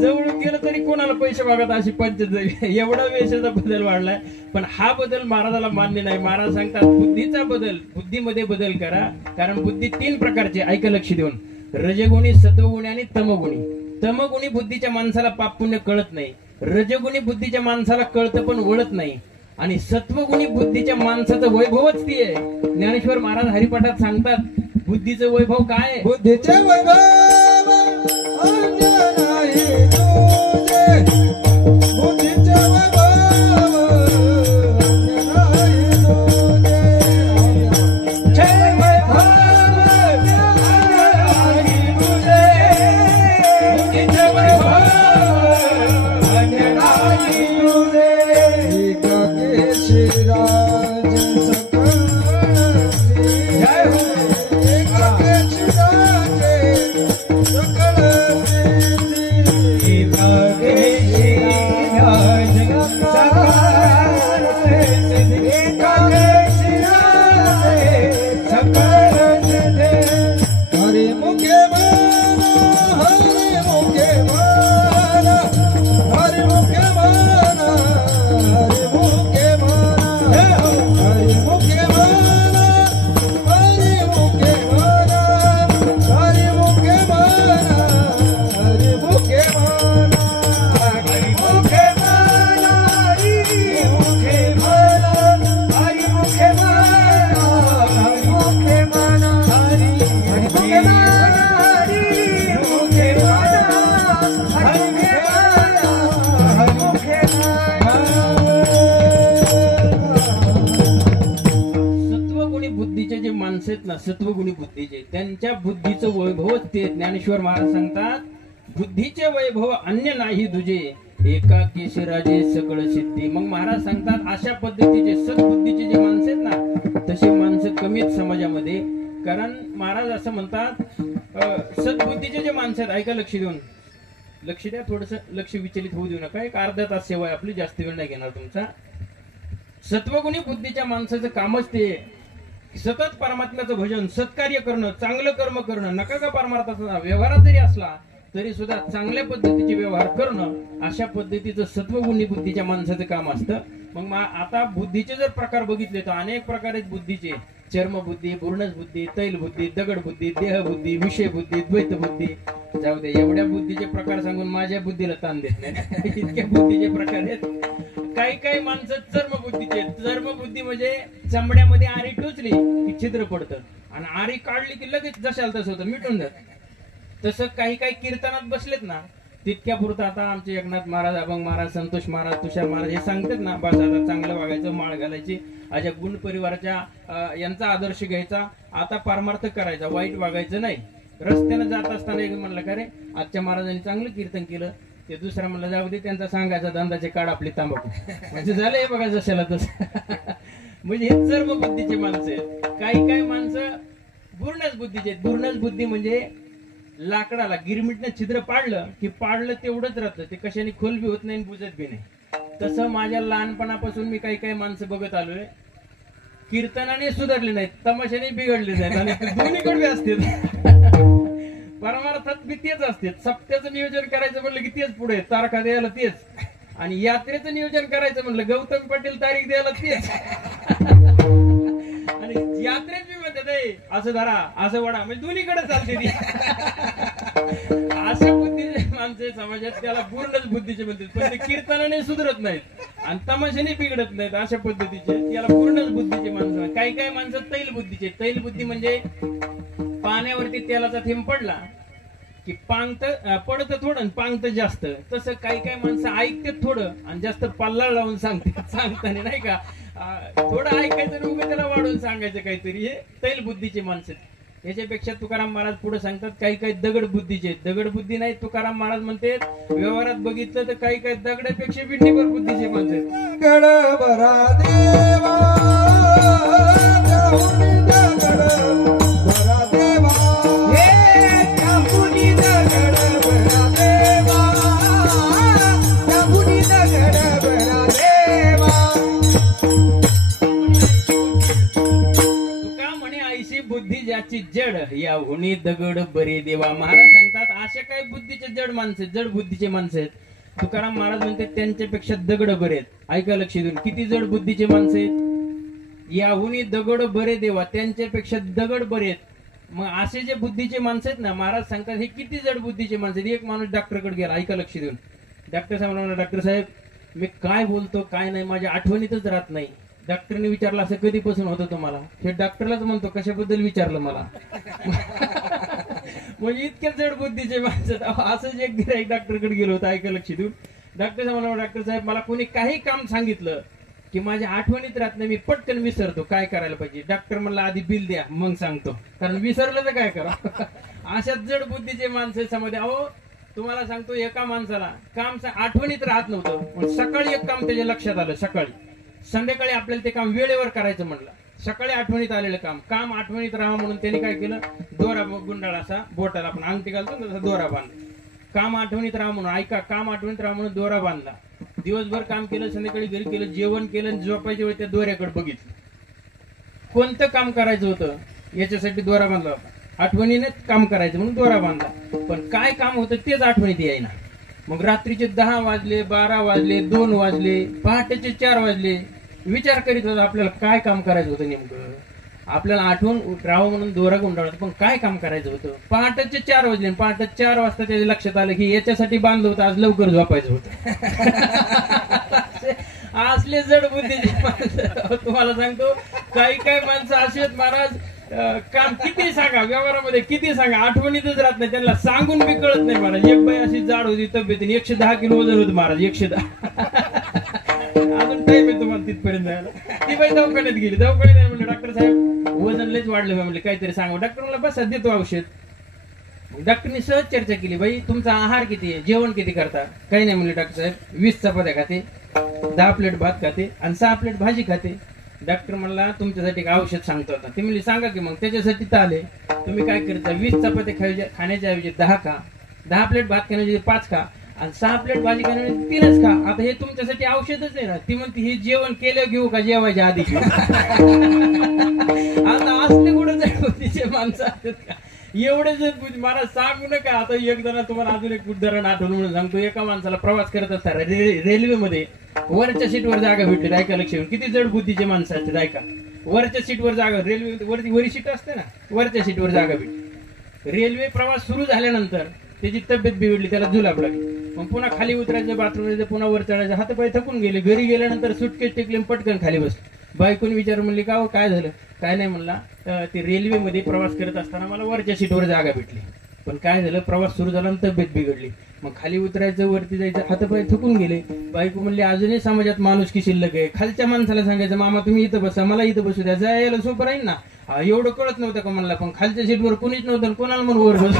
जवळ गेलं तरी कोणाला पैसे मागत, अशी पंचायत झाली. एवढा वेशाचा बदल वाढलाय. पण हा बदल महाराजाला मान्य नाही. महाराज सांगतात, बुद्धीचा बदल, बुद्धीमध्ये बदल करा, कारण बुद्धी 3 प्रकारची, ऐका लक्ष देऊन. रजगुणी, सत्वगुणी आणि तमगुणी. तमगुणी बुद्धीच्या माणसाला पाप पुण्य कळत नाही, रजगुणी बुद्धीच्या माणसाला कळतं पण वळत नाही, आणि सत्वगुणी बुद्धीच्या माणसाचं वैभवच ती आहे. ज्ञानेश्वर महाराज हरिपाठात सांगतात, बुद्धीचं वैभव काय आहे. बुद्धीचे वैभव अन्य नाही तुझे, बुद्धीचे वैभव अन्य नाही तुझे, हे वैभव अन्य नाही तुझे, बुद्धीचे वैभव अन्य नाही तुझे. एकाकेशी राज सकळ जय हो, एकाकेशी राज सकळ एकाकेशी राज सकळ, एकाकेशी राज सकळ. हरि मुखे माना, हरि मुखे माना, हरि मुखे माना, हरि मुखे माना, हरि मुखे माना, हरि मुखे माना, हरि मुखे माना, हरि मुखे माना, हरि मुखे माना, हरि मुखे माना, हरि मुखे माना, हरि मुखे माना, हरि मुखे माना, हरि मुखे माना, हरि मुखे माना. सत्वगुणी बुद्धीचे जे माणसं आहेत ना, सत्वगुणी बुद्धीचे, त्यांच्या बुद्धीचं वैभव ते. ज्ञानेश्वर महाराज सांगतात, बुद्धीचे वैभव अन्य नाही तुझे, एकाकेशी राजे सकळ सिद्धी. मग महाराज सांगतात, अशा पद्धतीचे सद्बुद्धीचे जे माणसं आहेत ना, तशी माणसं कमी आहेत समाजामध्ये. कारण महाराज असं म्हणतात, सद्बुद्धीचे जे माणसं आहेत, ऐका लक्ष देऊन, लक्ष द्या, थोडस लक्ष विचलित होऊ देऊ नका. एक अर्धा तास सेवा आहे आपली, जास्त वेळ नाही घेणार तुमचा. सत्वगुणी बुद्धीच्या माणसाचं कामच ते सतत परमात्म्याचं भजन, सत्कार्य करणं, चांगलं कर्म करणं. नका का परमार्थाचा व्यवहारात जरी असला तरी सुद्धा चांगल्या पद्धतीचे व्यवहार करणं, अशा पद्धतीचं सत्वगुणी बुद्धीच्या माणसाचं काम असतं. मग आता बुद्धीचे जर प्रकार बघितले तर अनेक प्रकार आहेत बुद्धीचे. चर्मबुद्धी, पूर्णच बुद्धी, तैल बुद्धी, दगड बुद्धी, देह बुद्धी, विषय बुद्धी, द्वैत बुद्धी. जाऊ दे, एवढ्या बुद्धीचे प्रकार सांगून माझ्या बुद्धीला ताण देत नाही. इतक्या बुद्धीचे प्रकार आहेत. काही काही माणसं चर्मबुद्धीचे. चर्मबुद्धी म्हणजे चमड्यामध्ये आरी टोचली की छिद्र पडतं, आणि आरी काढली की लगेच जशाल तसं होतं, मिटून जात. तसं काही काही कीर्तनात बसलेत ना, तितक्या पुरतं आता आमचे एकनाथ महाराज, अभंग महाराज, संतोष महाराज, तुषार महाराज हे सांगतात ना, बस आता चांगलं वागायचं, माळ घालायची, अशा गुण परिवाराच्या यांचा आदर्श घ्यायचा, आता परमार्थ करायचा, वाईट वागायचं नाही. रस्त्यानं जात असताना एक म्हणलं, का रे आजच्या महाराजांनी चांगलं कीर्तन केलं, ते दुसरा म्हणलं, जाऊ दे, त्यांचा सांगायचा धंदाचे काढ आपली तांबाखू. म्हणजे झालं हे बघा जशाला तसं. म्हणजे हे सर्व बुद्धीचे माणसं आहेत. काही काही माणसं बुरनस बुद्धीचे. बुरनस बुद्धी म्हणजे लाकडाला गिरमिटनं छिद्र पाडलं की पाडलं तेवढंच राहतं, ते कशाने खोल बी होत नाही, बुजत बी नाही. तसं माझ्या लहानपणापासून मी काही काही माणसं बघत आलोय, कीर्तनाने सुधारले नाहीत, तमाशाने बिघडले नाहीत, आणि दोन्हीकडे असतात. परमार्थात बी तेच असते. सप्त्याचं नियोजन करायचं म्हणलं की तेच पुढे, तारखा द्यायला तेच, आणि यात्रेचं नियोजन करायचं म्हणलं गौतम पाटील तारीख द्यायला तेच, आणि यात्रेत बी म्हणतात म्हणतात असं धरा असं वडा म्हणजे दोन्हीकडे चालते ती. अशा बुद्धीचे माणसं समाजात त्याला पूर्णच बुद्धीचे म्हणतात, पण ते कीर्तनाने सुधरत नाहीत आणि तमाशाने बिघडत नाहीत. अशा पद्धतीचे त्याला पूर्णच बुद्धीचे माणसं. काही काही माणसं तैल बुद्धीचे. तैल बुद्धी म्हणजे पाण्यावरती तेलाचा थेंब पडला की पांगत पडत थोडं आणि पांगत जास्त. तसं काही काही माणसं ऐकतात थोडं आणि जास्त पल्ला लावून सांगताना नाही का थोडं ऐकायचं आणि उगाच त्याला वाढवून सांगायचं काहीतरी. हे तैल बुद्धीचे माणसं. याच्यापेक्षा तुकाराम महाराज पुढे सांगतात काही काही दगड बुद्धीचे. दगड बुद्धी नाही, तुकाराम महाराज म्हणते व्यवहारात बघितलं तर काही काही दगडापेक्षा बिंडीभर बुद्धीचे माणसं. गडबरा देवा त्याहुनी दगडबरा देवा, हे त्याहुनी दगडबरा देवा, त्याहुनी दगडबरा देवा. तुका म्हणे आईशी बुद्धी ज्याची जड या उनी दगड बरे देवा. महाराज सांगतात अशा काही बुद्धीचे जड माणसं, जड बुद्धीचे माणसं आहेत. तुकाराम महाराज म्हणते त्यांच्यापेक्षा दगड बरे आहेत. ऐका लक्ष देऊन, किती जड बुद्धीचे माणसं आहेत. याहुनी दगड बरे देवा, त्यांच्यापेक्षा दगड बरे आहेत. मग असे जे बुद्धीचे माणसं आहेत ना, महाराज सांगतात हे किती जड बुद्धीचे माणसं आहेत. एक माणूस डॉक्टरकडे गेला. ऐका लक्ष देऊन. डॉक्टर साहेब म्हणा, डॉक्टर साहेब मी काय बोलतो काय नाही माझ्या आठवणीतच राहत नाही. डॉक्टरने विचारलं असं कधीपासून होतं तुम्हाला. हे डॉक्टरलाच म्हणतो कशाबद्दल विचारलं मला. म्हणजे इतक्या जड बुद्धीचे माणसं. असंच एक गिऱ्हाईक डॉक्टरकडे गेलो होतं. ऐका लक्ष देऊन. डॉक्टर साहेब म्हणा, डॉक्टर साहेब मला कोणी काही काम सांगितलं की माझ्या आठवणीत राहत नाही, मी पटकन विसरतो, काय करायला पाहिजे. डॉक्टर म्हणला आधी बिल द्या मग सांगतो, कारण विसरलं तर काय करा. अशाच जड बुद्धीचे माणसं समाजात. अहो तुम्हाला सांगतो एका माणसाला काम आठवणीत राहत नव्हतं, पण सकाळी एक काम त्याच्या लक्षात आलं. सकाळी संध्याकाळी आपल्याला ते काम वेळेवर करायचं म्हणलं. सकाळी आठवणीत आलेलं काम आठवणीत राहा म्हणून त्यांनी काय केलं, दोरा गुंडाळा असा बोटाला आपण अंगठी घालतो तसा दोरा बांधला. काम आठवणीत राहा म्हणून. ऐका, काम आठवणीत राहा म्हणून दोरा बांधला. दिवसभर काम केलं, संध्याकाळी घरी केलं, जेवण केलं, झोपायच्या वेळी त्या दोऱ्याकडे बघितलं. कोणतं काम करायचं होतं याच्यासाठी दोरा बांधला होता. आठवणीने काम करायचं म्हणून दोरा बांधला, पण काय काम होतं तेच आठवणीत येईना. मग रात्रीचे 10 वाजले, 12 वाजले, 2 वाजले, पहाटेचे 4 वाजले. विचार करीत होता आपल्याला काय काम करायचं होतं नेमकं. आपल्याला आठवण राहावं म्हणून दोरा गुंडाळला, पण काय काम करायचं होतं. पहाटेचे 4 वाजले. पहाटे 4 वाजता त्याच्या लक्षात आलं की याच्यासाठी बांधलं होतं, आज लवकर झोपायचं होतं. असले जड बुद्धीचे माणसं. तुम्हाला सांगतो काही काही माणसं अशी आहेत महाराज, काम किती सांगा, व्यवहारामध्ये किती सांगा, आठवणीतच राहत नाही. त्यांना सांगून बी कळत नाही महाराज. एक बाई अशी जाड होती तब्येतीने, 110 किलो वजन होतं महाराज. 110. अजून टाइम आहे तुम्हाला तिथपर्यंत जायला. ती बाई दवाखान्यात गेली. दवाखान्यात म्हणलं डॉक्टर साहेब वजन लयच वाढलं म्हणले, काहीतरी सांगा. डॉक्टर मला बसा देतो औषध. डॉक्टरनी सहज चर्चा केली, बाई तुमचा आहार किती आहे, जेवण किती करता. काही नाही म्हणले डॉक्टर साहेब, 20 चपात्या खाते, 10 प्लेट भात खाते आणि 6 प्लेट भाजी खाते. डॉक्टर म्हणला तुमच्यासाठी एक औषध सांगतो आता. ते म्हणले सांगा की. मग त्याच्यासाठी तर आले. तुम्ही काय करता, 20 चपात्या खाण्याच्या ऐवजी 10 खा, 10 प्लेट भात खाण्याऐवजी 5 खा आणि 6 प्लेट भाजी खाण्याऐवजी 3च खा. आता हे तुमच्यासाठी औषधच आहे ना. ती म्हणते हे जेवण केलं घेऊ का जेवायच्या आधी घेऊ. आता असले कुठं जायचे माणसं असतात का एवढे जे महाराज सांगू नका. आता एक जण तुम्हाला अजून एक उदाहरण आठवण म्हणून सांगतो. एका माणसाला प्रवास करत असताना रेल्वेमध्ये वरच्या सीटवर जागा भेटली. ऐका लक्ष देऊन, किती जड बुद्धीचे माणसं असतात. ऐका, वरच्या सीटवर जागा, रेल्वे वरी सीट असते ना, वरच्या सीटवर जागा भेटली. रेल्वे प्रवास सुरू झाल्यानंतर त्याची तब्येत बिघडली, त्याला जुलाब लागली. मग पुन्हा खाली उतरायचं, बाथरूम पुन्हा वर चढायचं, हातपाय थकून गेले. घरी गेल्यानंतर सुटकेस टेकले, पटकन खाली बसले. बायकोने विचार म्हणली का हो काय झालं. काय नाही म्हणला, ते रेल्वेमध्ये प्रवास करत असताना मला वरच्या सीटवर जागा भेटली, पण काय झालं प्रवास सुरू झाला आणि तब्येत बिघडली. मग खाली उतरायचं, वरती जायचं, हातपाय थकून गेले. बायको म्हणली अजूनही समाजात माणूस की शिल्लक आहे. खालच्या माणसाला सांगायचं मामा तुम्ही इथं बसा, मला इथं बसू द्या, जायला सोपं राहील ना. एवढं कळत नव्हतं का म्हणला. पण खालच्या सीटवर कोणीच नव्हतं, कोणाला म्हणून वर बस.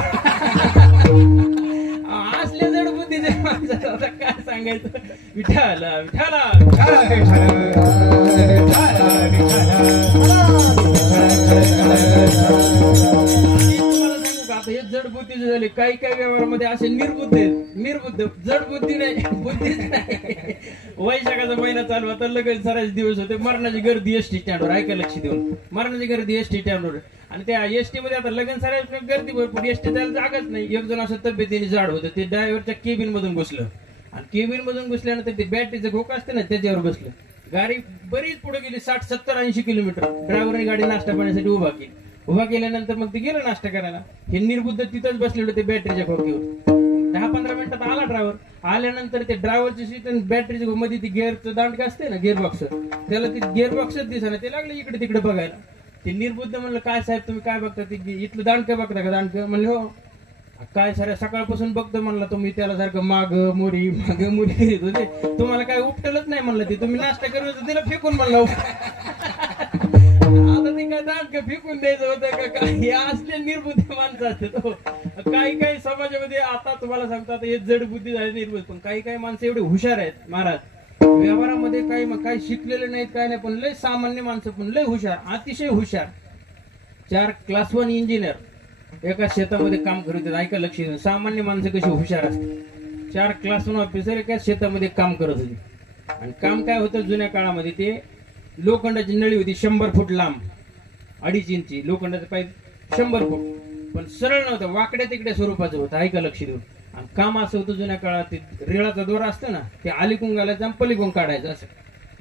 असल्या जड बुद्धीचे माणसं. आता काय सांगायचं. विठाला आता हे जड बुद्धीचे झाले. काही काही व्यवहारामध्ये असे निर्बुद्ध आहेत. निर्बुद्ध, जड बुद्धी नाही, बुद्धीच नाही. वैशाखाचा महिना चालू होता, लगेच सराचे दिवस होते. मरणाची गर्दी एसटी स्टँडवर. ऐका लक्ष देऊन, मरणाची गर्दी एसटी स्टँडवर. आणि त्या एसटी मध्ये आता लग्न साऱ्या गर्दी भरपूर, एसटी त्याला जागाच नाही. एक जण असं तब्येतीने जाड होतं, ते ड्रायव्हरच्या केबिन मधून घुसलं आणि केबिन मधून घुसल्यानंतर ते बॅटरीचं घोक असते ना त्याच्यावर बसलं. गाडी बरीच पुढे गेली, 60, 70, 80 किलोमीटर. ड्रायव्हरने गाडी नाश्ता पाण्यासाठी उभा केली. उभा केल्यानंतर मग ते गेलं नाश्ता करायला. हे निर्बुद्ध तिथंच बसलेलं ते बॅटरीच्या खोकीवर. 10-15 मिनिटात आला ड्रायव्हर. आल्यानंतर ते ड्रायव्हरची सीट आणि बॅटरीच्या मध्ये ती गेअरचं दांडक असते ना, गिअर बॉक्स, त्याला ते गिअर बॉक्सच दिसना. ते लागले इकडे तिकडे बघायला. ते निर्बुद्ध म्हणलं, काय साहेब तुम्ही काय बघता, ते इथलं दांडकं बघता का? दांडकं म्हणलं हो. काय सर सकाळपासून बघतो म्हणलं तुम्ही त्याला सारखं माग मोरी देत होते, तुम्हाला काय उपटलच नाही म्हणलं. ते तुम्ही नाश्ता करत होता तिला फेकून म्हणलं. आता ते काय दांडकं फेकून द्यायचं होतं का काय? हे असले निर्बुद्धी माणसं असतात हो. काही समाजामध्ये आता तुम्हाला सांगतो, आता हे जड बुद्धी झाली निर्बुद्ध, पण काही माणसं एवढे हुशार आहेत महाराज. व्यवहारामध्ये काही शिकलेले नाहीत, काय नाही, पण लय सामान्य माणसं पण लय हुशार, अतिशय हुशार. 4 क्लास 1 इंजिनियर एका शेतामध्ये काम करत होते. ऐका लक्ष देऊन, सामान्य माणसं कशी हुशार असते. 4 क्लास 1 ऑफिसर एका शेतामध्ये काम करत होते. आणि काम काय होतं, जुन्या काळामध्ये ते लोखंडाची नळी होती 100 फूट लांब, 2.5 इंची लोखंडाचं पाईप 100 फूट, पण सरळ नव्हतं, वाकड्या तिकड्या स्वरूपाचं होतं. ऐका लक्ष देऊन. आणि काम असं होतं जुन्या काळात, ते रेळाचा दोरा असतो ना, ते आलिकून घालायचं आणि पलिकून काढायचं. असं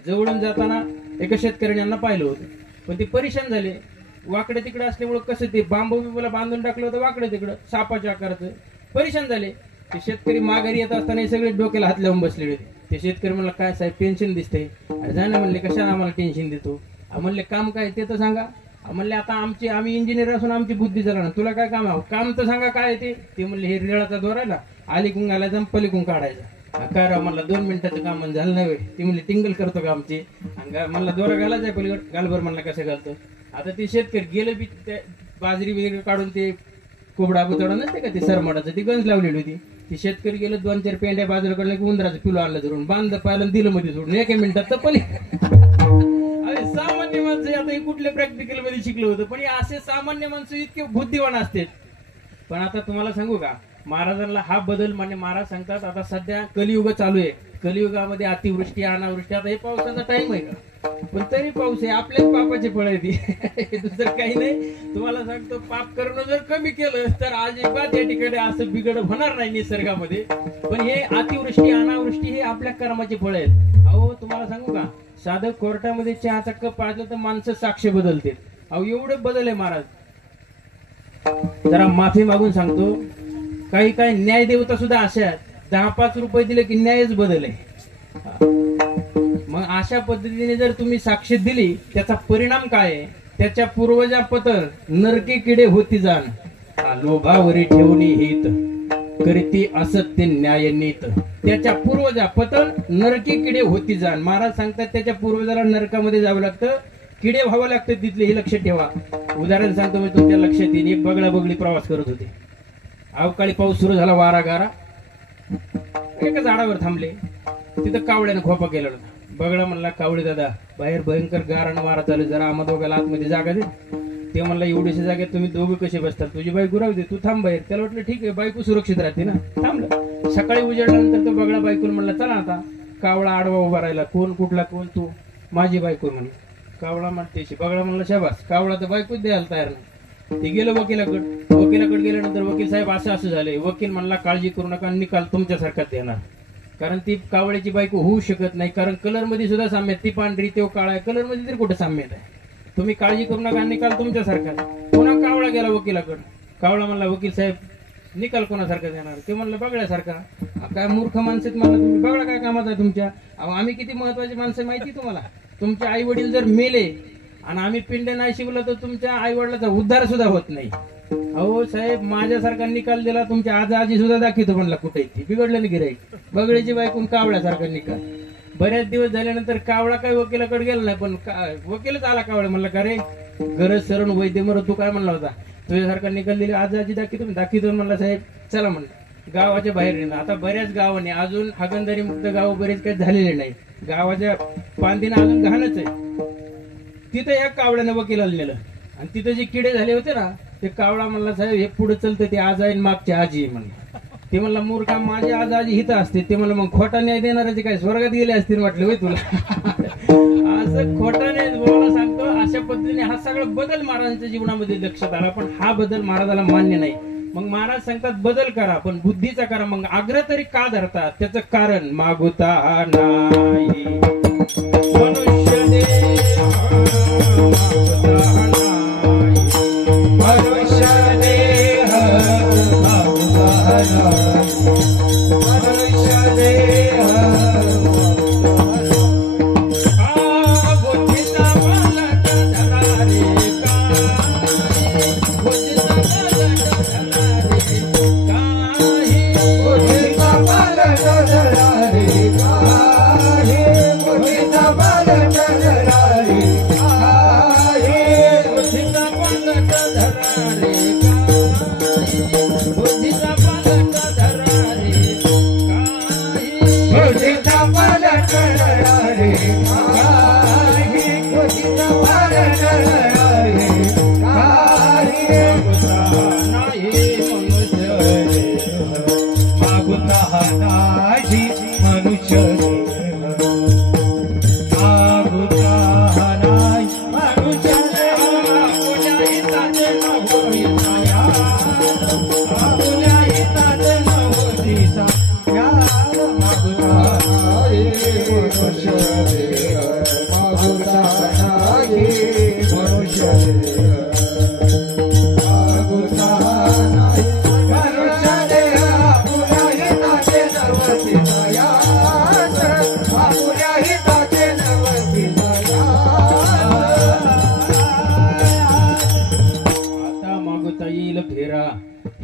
जवळून जाताना एका शेतकऱ्याने यांना पाहिलं होतं, पण ते परेशान झाले. वाकडे तिकडे असल्यामुळे कसं ते बांबू बिंबूला बांधून टाकलं होतं वाकडे तिकडं सापाच्या आकाराचं. परेशान झाले ते शेतकरी. माघारी येत असताना हे सगळे डोक्याला हात लावून बसलेले होते. ते शेतकरी म्हणला, काय साहेब टेन्शन दिसतंय? जाणं म्हणले, कशाला आम्हाला टेन्शन देतो? म्हणले, काम काय ते तर सांगा. म्हणले, आता आम्ही इंजिनियर असून आमची बुद्धी झाला ना, तुला काय काम आहे? काम तर सांगा काय आहे ते. म्हणले, हे रेळाचा दोरा आहे ना, आलिकून घालायचा आणि पलिकून काढायचा. काय राव म्हणला, 2 मिनिटाचं काम झालं नाही वेळ. ती म्हणले, टिंगल करतो का आमची? म्हणला, दोरा घालायचा पलीकडे. गालभर म्हणला, कसं घालतो? आता ते शेतकरी गेलं बी, बाजरी वगैरे काढून ते कोबडा बुतडा नसते का ते सरमडाचं, ती गंज लावलेली होती. ते शेतकरी गेलं, 2-4 पेंड्या बाजूला काढल्या की उंदराचं पिलो आणलं धरून, बांधलं पाहिलं, दिलं मध्ये सोडून 1 मिनिटात तर पली. अरे सामान्य माणसं, आता हे कुठल्या प्रॅक्टिकल मध्ये शिकलं होतं, पण हे असे सामान्य माणसं इतके बुद्धिवान असतात. पण आता तुम्हाला सांगू का, महाराजांना हा बदल मान्य. महाराज सांगतात, आता सध्या कलियुग चालू आहे. कलियुगामध्ये अतिवृष्टी अनावृष्टी. आता हे पावसाचा टाइम आहे का? पण तरी पाऊस आहे. आपल्याच पापाची फळ आहे ती, दुसरं काही नाही. तुम्हाला सांगतो, पाप करणं जर कमी केलं तर अजिबात या ठिकाणी असं बिघड होणार नाही निसर्गामध्ये. पण हे अतिवृष्टी अनावृष्टी हे आपल्या कर्माची फळ आहेत. अहो तुम्हाला सांगू का, साधं कोर्टामध्ये चहाचा कप पाजलं तर माणसं साक्ष बदलते. अहो एवढं बदल आहे महाराज. जरा माफी मागून सांगतो, काही न्याय देवता सुद्धा अशा 10-5 रुपये दिले की न्यायच बदल आहे. मग अशा पद्धतीने जर तुम्ही साक्ष दिली, त्याचा परिणाम काय आहे? त्याच्या पूर्वजा पतर नरके किडे होती जाण, लोभावरी ठेवणी हित करीती असत्य न्याय नीत. त्याच्या पूर्वजा पतर नरके किडे होती जाण. महाराज सांगतात, त्याच्या पूर्वजाला नरकामध्ये जावं लागतं, किडे व्हावं लागतं तिथले. हे लक्षात ठेवा. उदाहरण सांगतो मी तुमच्या लक्षात येईल. एक बगळा बगळी प्रवास करत होते. अवकाळी पाऊस सुरू झाला, वारा गारा. एका झाडावर थांबले. तिथं कावळ्यानं खोपा केला होता. बगळा म्हणला, कावळे दादा, बाहेर भयंकर गारानं वारा चालू, जरा आम्हा दोघांना आतमध्ये जागा दे. ते म्हणला, एवढीशी जागेत तुम्ही दोघं कसे बसतात? तुझी बायको राहू दे, तू थांब बाहेर. त्याला वाटलं ठीक आहे, बायको सुरक्षित राहते ना. थांबलं. सकाळी उजेडल्यानंतर तो बगळा बायकोला म्हणला, चला आता. कावळा आडवा उभा राहिला. कोण? कुठला कोण? तू. माझी बायको म्हणली. कावळा म्हणते. बगळा म्हणला, शाबास. कावळा तर बायकोच द्यायला तयार नाही. ते गेलं वकिलाकडे गेल्यानंतर वकील साहेब असं झालंय. वकील म्हणला, काळजी करू नका, निकाल तुमच्यासारखाच देणार. कारण ती कावळ्याची बायको होऊ शकत नाही, कारण कलर मध्ये सुद्धा साम्य. ती पांढरी, तो काळा आहे, कलर मध्ये तरी कुठे साम्यत आहे? तुम्ही काळजी करू नका, निकाल तुमच्यासारखा. पुन्हा कावळा गेला वकिलाकडे. कावळा म्हणला, वकील साहेब निकाल कोणासारखा देणार? ते म्हणलं, बगळ्यासारखा. काय मूर्ख माणसं म्हणलं तुम्ही, बगळा काय कामात आहे तुमच्या? आम्ही किती महत्वाची माणसं माहिती तुम्हाला? तुमचे आई वडील जर मेले आणि आम्ही पिंड नाही शिवलं तर तुमच्या आई वडिलाचा उद्धार सुद्धा होत नाही. अहो साहेब, माझ्यासारखा निकाल दिला तुमच्या आजी सुद्धा दाखवतो म्हणला कुठे बिघडलं नाही गिराईक. बगळ्याची बायकून कावळ्यासारखा निकाल. बऱ्याच दिवस झाल्यानंतर कावळा काही वकिलाकडे गेला नाही, पण वकीलच आला कावळा. म्हणला, का रे गरज सरण वैद्य मर, तू काय म्हणला होता? तुझ्यासारखा निकाल दिले आजी दाखवतो म्हणला. साहेब चला म्हणलं, गावाच्या बाहेर नेलं. आता बऱ्याच गावाने अजून हागणदारी मुक्त गाव बरेच काही झालेले नाही. गावाच्या पांदीनं अजून घाणच आहे. तिथं या कावळ्यानं वकिलाला नेलं आणि तिथं जे किडे झाले होते ना, ते कावळा म्हणला, साहेब हे पुढे चलतं ते आज आहे मागची आजी आहे म्हणला. ते म्हणला, मूर्खा, माझी आज आजी हिथं असते. ते म्हणलं, मग खोटा न्याय देणाऱ्याचे काय स्वर्गात गेले असतील वाटलं होय तुला? असं खोटा न्याय बोलायला सांगतो. अशा पद्धतीने हा सगळा बदल महाराजांच्या जीवनामध्ये लक्षात आला. पण हा बदल महाराजाला मान्य नाही. मग महाराज सांगतात, बदल करा पण बुद्धीचा करा. मग आग्रह तरी का धरतात? त्याचं कारण मागुता नाही मनुष्य देह, मागुता नाही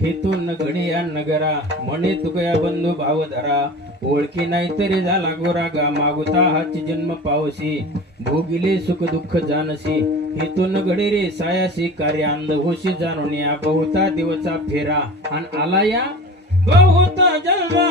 हेतून घडी या नगरा म्हणे तुकया बंधू भाव धरा ओळखी नाही तरी झाला गोरा गा मागुता हाची जन्म पावसी भोगिले सुख दुःख जानसी हेतून घडी रे सायासी कार्य अंध होशी जाणून या बहुता दिवसा फेरा आणि आला या बहुत जन्मा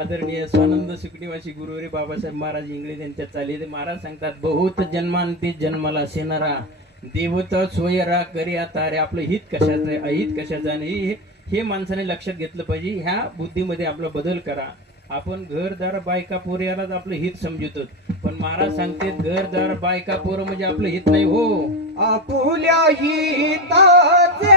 आदरणीय स्वानंद सुकणीवासी गुरुवारी बाबासाहेब महाराज इंग्लिश यांच्या चाली महाराज सांगतात बहुत जन्मांती जन्माला सेनारा देवता सोयरा करी तारे आपलं हित कशाचं आहे अहित कशाचं आणि हे माणसाने लक्षात घेतलं पाहिजे ह्या बुद्धीमध्ये आपला बदल करा आपण घरदार बायका पोर यालाच आपलं हित समजतो पण महाराज सांगते घरदार बायका पोर म्हणजे आपलं हित नाही हो आपुल्या हिताचे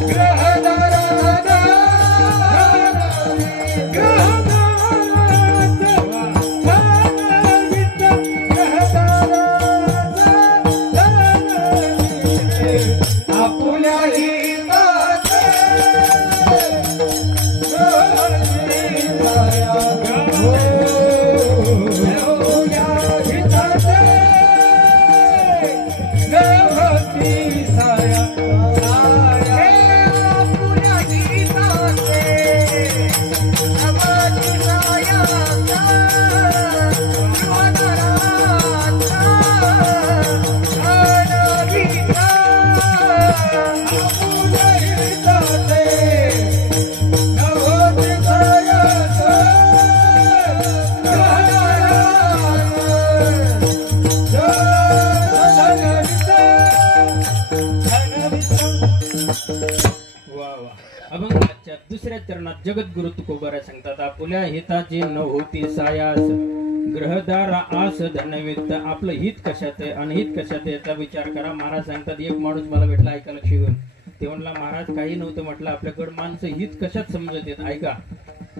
ग्रह चरणात जगद्गुरु तुकोबारा सांगतात आपुल्या हिताची न होती सायास ग्रहदार आस धनवित्त. आपलं हित कशात आहे अनहित कशात आहे याचा विचार करा. महाराज सांगतात एक माणूस मला भेटला ऐका लक्ष घेऊन. ते म्हणला महाराज काही नव्हतं म्हटलं आपल्याकडं माणसं हित कशात समजत येत ऐका.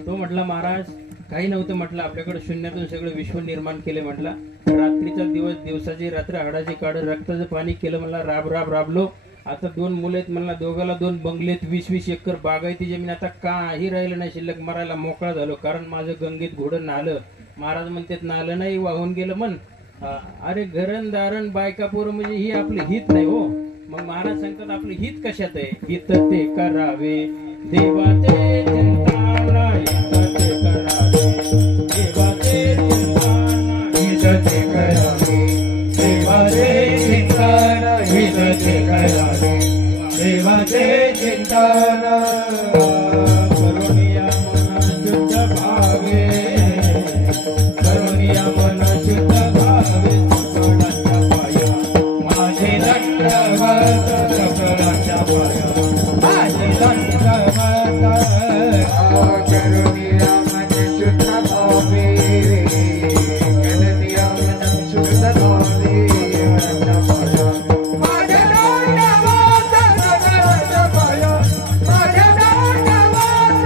तो म्हटला महाराज काही नव्हतं म्हटलं आपल्याकडे शून्यातून सगळं विश्व निर्माण केले म्हटला. रात्रीचा दिवस दिवसाची रात्र हाडाची काढ रक्ताचं पाणी केलं म्हणला. राबलो. आता 2 मुलं आहेत म्हणला. दोघाला 2 बंगलेत 20-20 एकर बागायती जमीन. आता काही राहिलं नाही शिल्लक. मरायला मोकळा झालो कारण माझं गंगेत घोडं नालं. महाराज म्हणतात नालं नाही वाहून गेलं मन. अरे घरण दारण बायका पोरं म्हणजे ही आपलं हित नाही हो. मग महाराज सांगतात आपलं हित कशात आहे. हित ते करावे देवाचे चिंतन. हित ते करावे देवाचे चिंतन. हित ते करावे देवाचे चिंतन. हित ते करावे देवाचे चिंतन. करुणिया मन शुद्ध भावे. करुणिया मन शुद्ध भावे. सकळांच्या पाया माझे दंडवत. सकळांच्या पाया माझे दंडवत. करुणिया मन शुद्ध भावे. करुणिया मन शुद्ध भावे. माझ्या दंडवत. सकळांच्या पाया माझ्या दंडवत.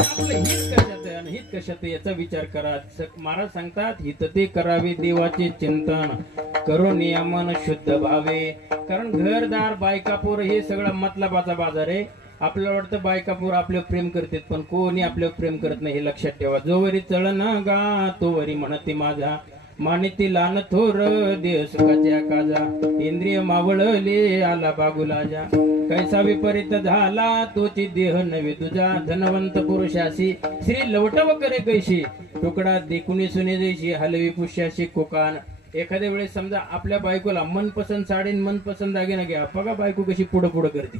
आपलं हित कशात आहे आणि हित कशात आहे याचा विचार करा. महाराज सांगतात हित ते करावे देवाचे चिंतन. करो नियमन शुद्ध भावे. कारण घरदार बायकापूर हे सगळा मतलबाचा बाजार आहे. आपल्याला वाटतं बायकापूर आपल्यावर प्रेम करतात पण कोणी आपल्यावर प्रेम करत नाही हे लक्षात ठेवा. जोवरी चळण गा तोवरी म्हणते माझा. मानिती लान थोर देह सुखाच्या काजा. इंद्रिय मावळले आला बागुलाजा. कैसा विपरीत झाला तोची देह नव्हे तुझा. धनवंत पुरुषाशी श्री लवटव करे कैशी. तुकडा देखुनी सुने जैशी हलवी पुष्याशी कोकान. एखाद्या वेळेस समजा आपल्या बायकोला मनपसंत साडी मनपसंत दागिना घ्या बघा बायको कशी पुढं पुढं करते.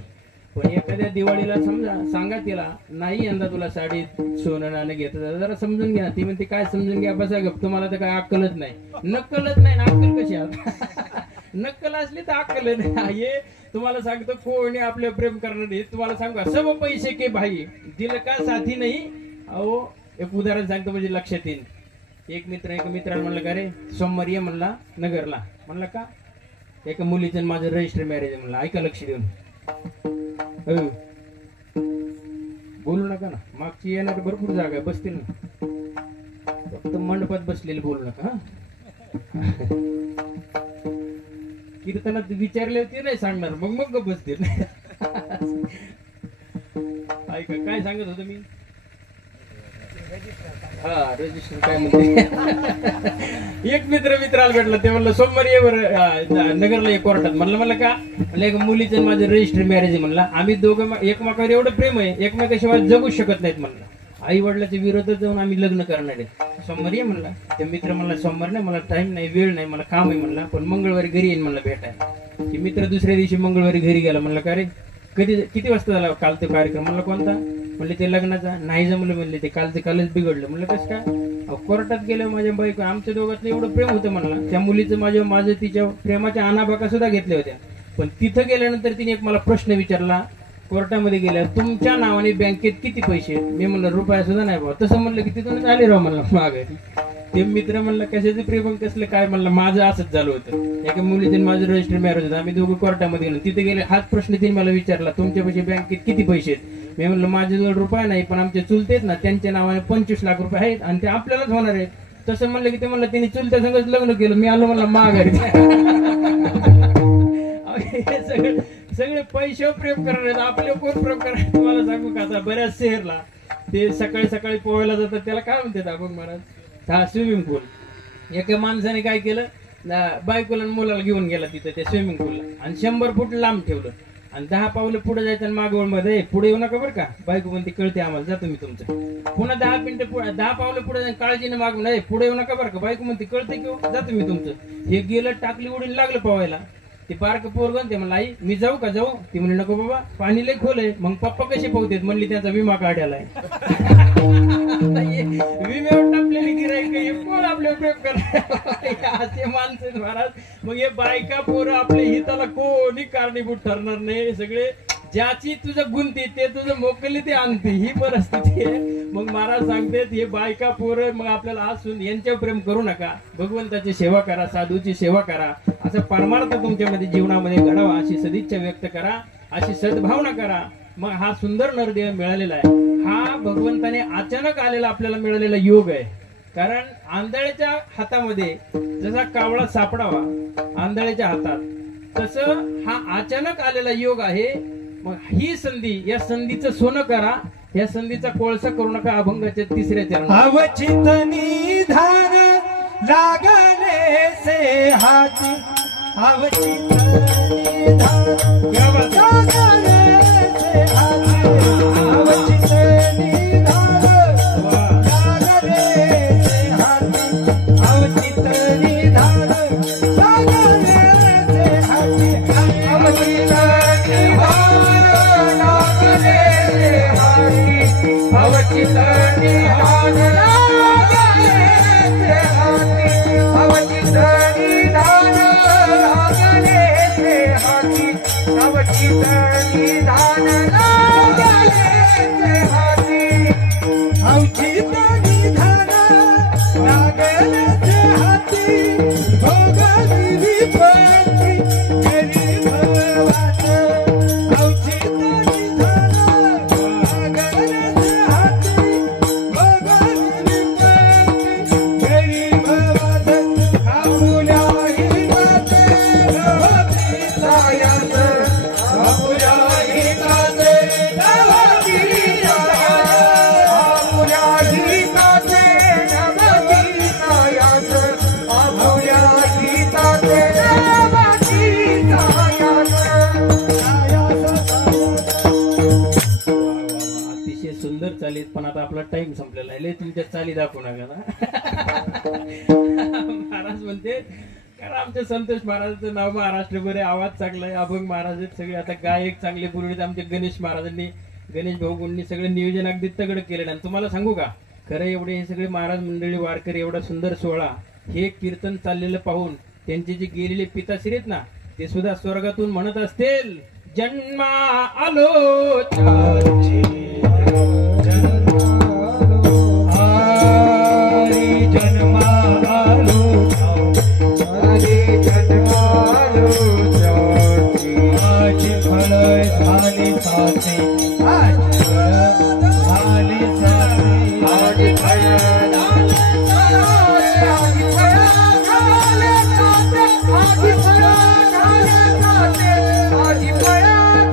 पण एखाद्या दिवाळीला समजा सांगा तिला नाही यंदा तुला साडी सोनं नाणं घेत जरा समजून घ्या. ती म्हणते काय समजून घ्या बसा गप तुम्हाला तर काय अक्कलच नाही. नक्कलच नाही ना अक्कल कशी आता. नक्कल असली तर अक्कल नाही. हे तुम्हाला सांगतो कोणी आपले प्रेम करणार नाही. तुम्हाला सांगू सब पैसे के भाई दिल का साथी नाही. अहो एक उदाहरण सांगतो म्हणजे लक्षात येईल. एक मित्राला म्हणलं का रे सोमवारी ये म्हणला नगरला. म्हणला का एका मुलीचं माझं रजिस्टर मॅरेज आहे म्हणलं. ऐका लक्ष देऊन. बोलू नका ना मागची येणार भरपूर जागा बसतील ना. फक्त मंडपात बसलेले बोलू नका. कीर्तनात विचारले होते नाही सांगणार मग बसतील. ऐका काय सांगत होतो मी. हा रजिस्टर काय म्हणते. एक मित्राला भेटला ते म्हणलं सोमवारी नगरला एक कोर्टात. म्हणलं का एक मुलीचं माझं रजिस्टर मॅरेज आहे म्हणला. आम्ही दोघं एकमेकावर एवढं प्रेम आहे एकमेकाशिवाय जगू शकत नाहीत म्हणलं. आई वडिलाच्या विरोधात जाऊन आम्ही लग्न करणार आहे. सोमवारी आहे म्हणला. ते मित्र म्हणला सोमवार नाही मला टाइम नाही वेळ नाही मला काम आहे म्हणला. पण मंगळवारी घरी येईन म्हणला भेटायला. ते मित्र दुसऱ्या दिवशी मंगळवारी घरी गेला. म्हणलं का रे किती वाजता झाला काल तो कार्यक्रम. म्हणला कोणता. म्हणले ते लग्नाचा. नाही जमलं म्हणले ते कालच बिघडलं. म्हणलं कसं काय. कोर्टात गेलं माझ्या बाईक आमच्या दोघांचं एवढं प्रेम होतं म्हणला. त्या मुलीचं माझं तिच्या प्रेमाच्या अनाबाका सुद्धा घेतल्या होत्या. पण तिथं गेल्यानंतर तिने एक मला प्रश्न विचारला कोर्टामध्ये गेल्या तुमच्या नावाने बँकेत किती पैसे. मी म्हणलं रुपया सुद्धा नाही बाबा. तसं म्हणलं की तिथूनच आले राव म्हणलं मागे. ते मित्र म्हणलं कशाचं प्रेम कसलं काय म्हणलं. माझं असंच झालं होतं. एका मुलीचे माझं रजिस्टर मॅरेज होतं. आम्ही दोघं कोर्टामध्ये गेलो. तिथे गेले हाच प्रश्न तिने मला विचारला तुमच्या पैसे बँकेत किती पैसे आहेत. मी म्हणलं माझ्याजवळ रुपया नाही पण आमचे चुलते ना त्यांच्या नावाने 25 लाख रुपये आहेत आणि ते आपल्यालाच होणार आहेत. तसं म्हणलं की ते म्हणलं त्यांनी चुलत्या संगच लग्न केलं. मी आलो म्हणलं माघारी. सगळे पैशावर प्रेम करणार आपले कोण प्रेम करणार. तुम्हाला सांगू का आता बऱ्याच शहरला ते सकाळी पोहायला जातात त्याला काय म्हणतात आपण महाराज हा स्विमिंग पूल. एका माणसाने काय केलं बायकोला मुलाला घेऊन गेला तिथं त्या स्विमिंग पूलला आणि 100 फूट लांब ठेवलं आणि 10 पावलं पुढे जायचं आणि मागवळ मध्ये पुढे येऊ नका बरं का. बायको म्हणते कळते आम्हाला जातो मी तुमचं. पुन्हा 10 मिनिटं 10 पावलं पुढे जाऊन काळजीने मागून नाही पुढे येऊ नका बरं का. बायको म्हणते कळते किंवा जातो मी तुमचं. हे गेलं टाकली उडून लागलं पोहायला. ते बारकं पोरगं ते म्हणलं आई मी जाऊ का जाऊ. ती म्हणली नको बाबा पाणी लय खोल आहे. मग पप्पा कसे पोहतात म्हणली त्यांचा विमा काढायलाय. विम्यावर टाकलेली गिराईक कोण आपले उपयोग करणार असे माणसं महाराज. मग हे बायका पोरं आपल्या हिताला कोणी कारणीभूत ठरणार नाही. सगळे ज्याची तुझं गुंती ते तुझं मोकली ते आणते, ही परिस्थिती आहे. मग महाराज सांगतात हे बायका पोरं मग आपल्याला असून यांच्यावर प्रेम करू नका, भगवंताची सेवा करा, साधूची सेवा करा, असं परमार्थ तुमच्यामध्ये जीवनामध्ये घडावा अशी सदिच्छा व्यक्त करा, अशी सद्भावना करा. मग हा सुंदर नरदेह मिळालेला आहे. हा भगवंताने अचानक आलेला आपल्याला मिळालेला योग आहे. कारण आंधळ्याच्या हातामध्ये जसा कावळा सापडावा आंधळ्याच्या हातात, तसं हा अचानक आलेला योग आहे. मग ही संधी, या संधीचं सोनं करा, या संधीचा कोळसा करू नका. अभंगाच्या 3ऱ्या चरण. अवचित निधान लागले से हाती, अवचित निधान लागले से हाती, अवचित निधान लागले से हाती, अवचित निधान लागले से हाती, अवचित निधान लागले से हाती, अवचित निधान लागले से हाती, अवचित निधान लागले से हाती, अवचित निधान लागले से हाती, अवचित निधान लागले से हाती, भोगली विपत्ती घरी भवात, अवचित निधान लागले से हाती, भोगली विपत्ती घरी भवात, आपुल्या हिताचे नवती सायास, आपुल्या हिताचे नवती सायास, आपुल्या हिताचे नवती सायास, आपुल्या हिताचे नवती सायास, अतिशय सुंदर चालीत, पण आता आपला टाइम संपलेला आहे. लय तुमच्या चाली दाखवू नका ना. महाराज म्हणते कारण आमच्या संतोष महाराजांचं नाव महाराष्ट्रभर आहे, आवाज चांगला आहे, अभंग महाराज आहेत सगळे, आता गायक चांगले पूर्वीत आमचे गणेश महाराजांनी, गणेश भाऊंनी सगळं नियोजन अगदी तगड केलेलं. आणि तुम्हाला सांगू का, खरं एवढे हे सगळे महाराज मंडळी वारकरी, एवढा सुंदर सोहळा, हे कीर्तन चाललेलं पाहून त्यांचे जे गेलेले पिताश्री आहेत ना, ते सुद्धा स्वर्गातून म्हणत असतील, जन्मा आलो त्याची, हरी जन्मालो हरी जन्मालो जाती, आज फळ झाली साथी, आज फळ झाली साथी, आज फळ झाले साथे, आज फळ झाले साथे, आज फळ झाले साथे, आज फळ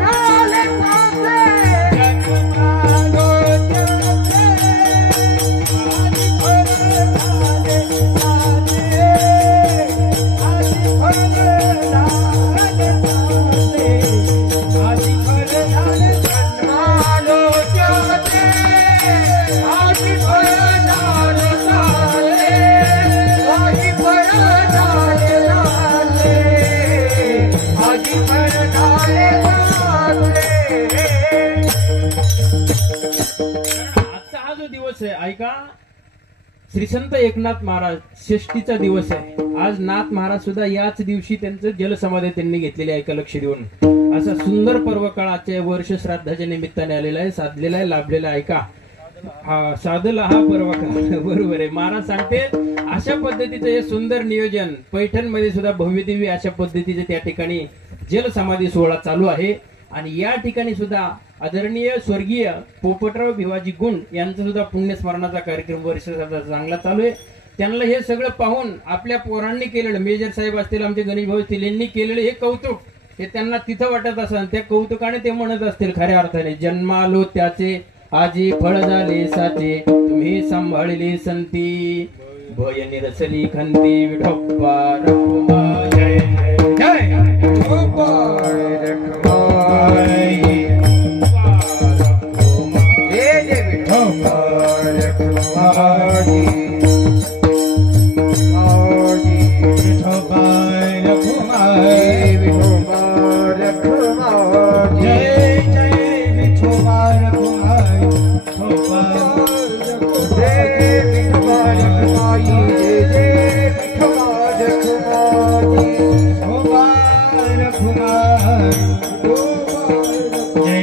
झाले साथे, जन्मालो त्याचे, आज फळ झाले साथे, आज फळ झाले साथे, आज फळ झाले जन्मालो त्याचे, आज फळ झाले साथे, आज फळ झाले साथे, आज फळ झाले साथे. आजचा हा जो दिवस आहे ऐका, श्री संत एकनाथ महाराज षष्टीचा दिवस आहे. आज नाथ महाराज सुद्धा याच दिवशी त्यांचं जलसमाधी त्यांनी घेतलेली आहे. ऐका लक्ष देऊन, असा सुंदर पर्व काळ आजच्या वर्ष श्राद्धाच्या निमित्ताने आलेला आहे, साधलेला आहे, लाभलेला आहे. ऐका, हा साधला हा पर्व काळ. बरोबर आहे. महाराज सांगते अशा पद्धतीचं हे सुंदर नियोजन पैठण मध्ये सुद्धा भव्यदेवी अशा पद्धतीचे त्या ठिकाणी जलसमाधी सोहळा चालू आहे. आणि या ठिकाणी सुद्धा आदरणीय स्वर्गीय पोपटराव भिवाजी गुंड यांचा सुद्धा पुण्यस्मरणाचा कार्यक्रम वर्ष चांगला चालू आहे. त्यांना हे सगळं पाहून आपल्या पोरांनी केलेलं, मेजर साहेब असतील, आमचे गणेश भाऊ असतील, यांनी केलेलं हे कौतुक हे त्यांना तिथं वाटत असेल. त्या कौतुकाने ते म्हणत असतील खऱ्या अर्थाने, जन्मालो त्याचे आजी फळ झाले साचे, तुम्ही सांभाळली संती, भय निरसली खंती, विठोबा रखुमा जय जय विठोबा रखुमाई, जय जय विठोबा रखुमाई, विठोबा रखुमाई, विठोबा रखुमाई, जय जय विठोबा रखुमाई, विठोबा जय विठोबा रखुमाई, जय जय विठोबा रखुमाई, विठोबा रखुमाई, जय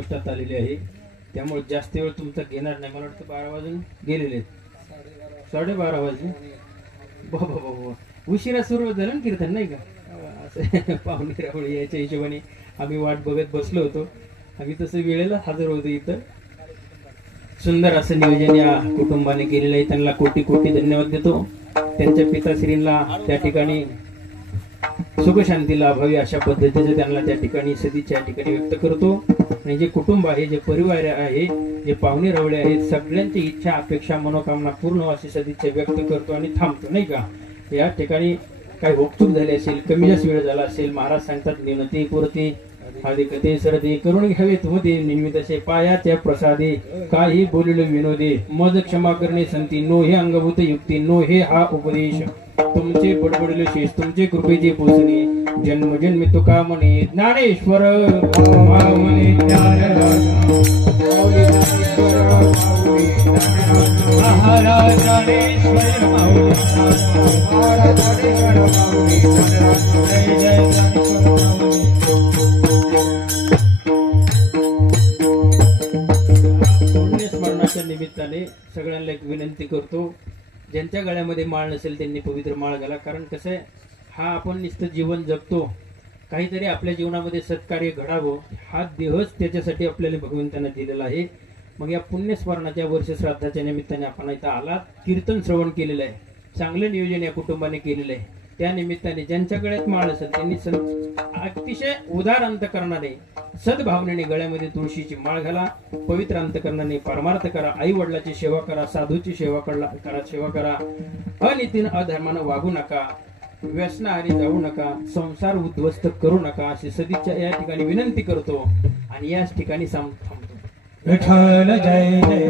संपुष्टात आलेली आहे. त्यामुळे जास्त वेळ तुमचा घेणार नाही. मला वाटतं 12 वाजून गेलेले आहेत. 12:30 वाजले. बाबा उशिरा सुरुवात झालं ना कीर्तन, नाही का? असं पाहुणे रावळे याच्या हिशोबाने आम्ही वाट बघत बसलो होतो. आम्ही तसं वेळेला हजर होतो इथं. सुंदर असं नियोजन या कुटुंबाने केलेलं आहे. त्यांना कोटी कोटी धन्यवाद देतो. त्यांच्या पिताश्रींना त्या ठिकाणी सुखशांती लाभावी अशा पद्धतीचे त्यांना त्या ठिकाणी सदिच्छा या ठिकाणी व्यक्त करतो. आणि जे कुटुंब आहे, जे परिवार आहे, जे पाहुणे रावळे आहेत, सगळ्यांची इच्छा अपेक्षा मनोकामना पूर्ण अशी सदिच्छा व्यक्त करतो आणि थांबतो, नाही का? या ठिकाणी काही होकचूक झाली असेल, कमी जास्त वेळ झाला असेल, महाराज सांगतात विनती पुरती अधिकते सरदे करून घ्यावे तुमते निमित्तसे पायाच्या प्रसादे काही बोलिलो विनोदे मज क्षमा करणे संती नो हे अंगभूत युक्ती नो हे हा उपदेश तुमचे बडबडले शेष तुमचे कृपेचे पोचणे जन्म जन्मी तुका म्हणे ज्ञानेश्वर म्हणे महाराज ज्ञानेश्वर पुण्यस्मरणाच्या निमित्ताने सगळ्यांना एक विनंती करतो, ज्यांच्या गळ्यामध्ये माळ नसेल त्यांनी पवित्र माळ घाला. कारण कसं आहे, हा आपण नुसतं जीवन जगतो, काहीतरी आपल्या जीवनामध्ये सत्कार्य घडावं, हा देहच त्याच्यासाठी आपल्याला भगवंतांना दिलेला आहे. मग या पुण्यस्मरणाच्या वर्षश्राद्धाच्या निमित्ताने आपण इथं आलात, कीर्तन श्रवण केलेलं आहे, चांगलं नियोजन या कुटुंबाने केलेलं आहे. त्या निमित्ताने ज्यांच्या गळ्यात माळ असेल त्यांनी अतिशय उदार अंतकरणाने सद्भावनेने गळ्यामध्ये तुळशीची माळ घाला. पवित्र अंतकरणाने परमार्थ करा, आई वडिलाची सेवा करा, साधूची सेवा करा. अनितीन अधर्मानं वागू नका, व्यसनाहारी जाऊ नका, संसार उद्ध्वस्त करू नका अशी सदिच्छा या ठिकाणी विनंती करतो आणि याच ठिकाणी थांबतो. विठ्ठल जय जय.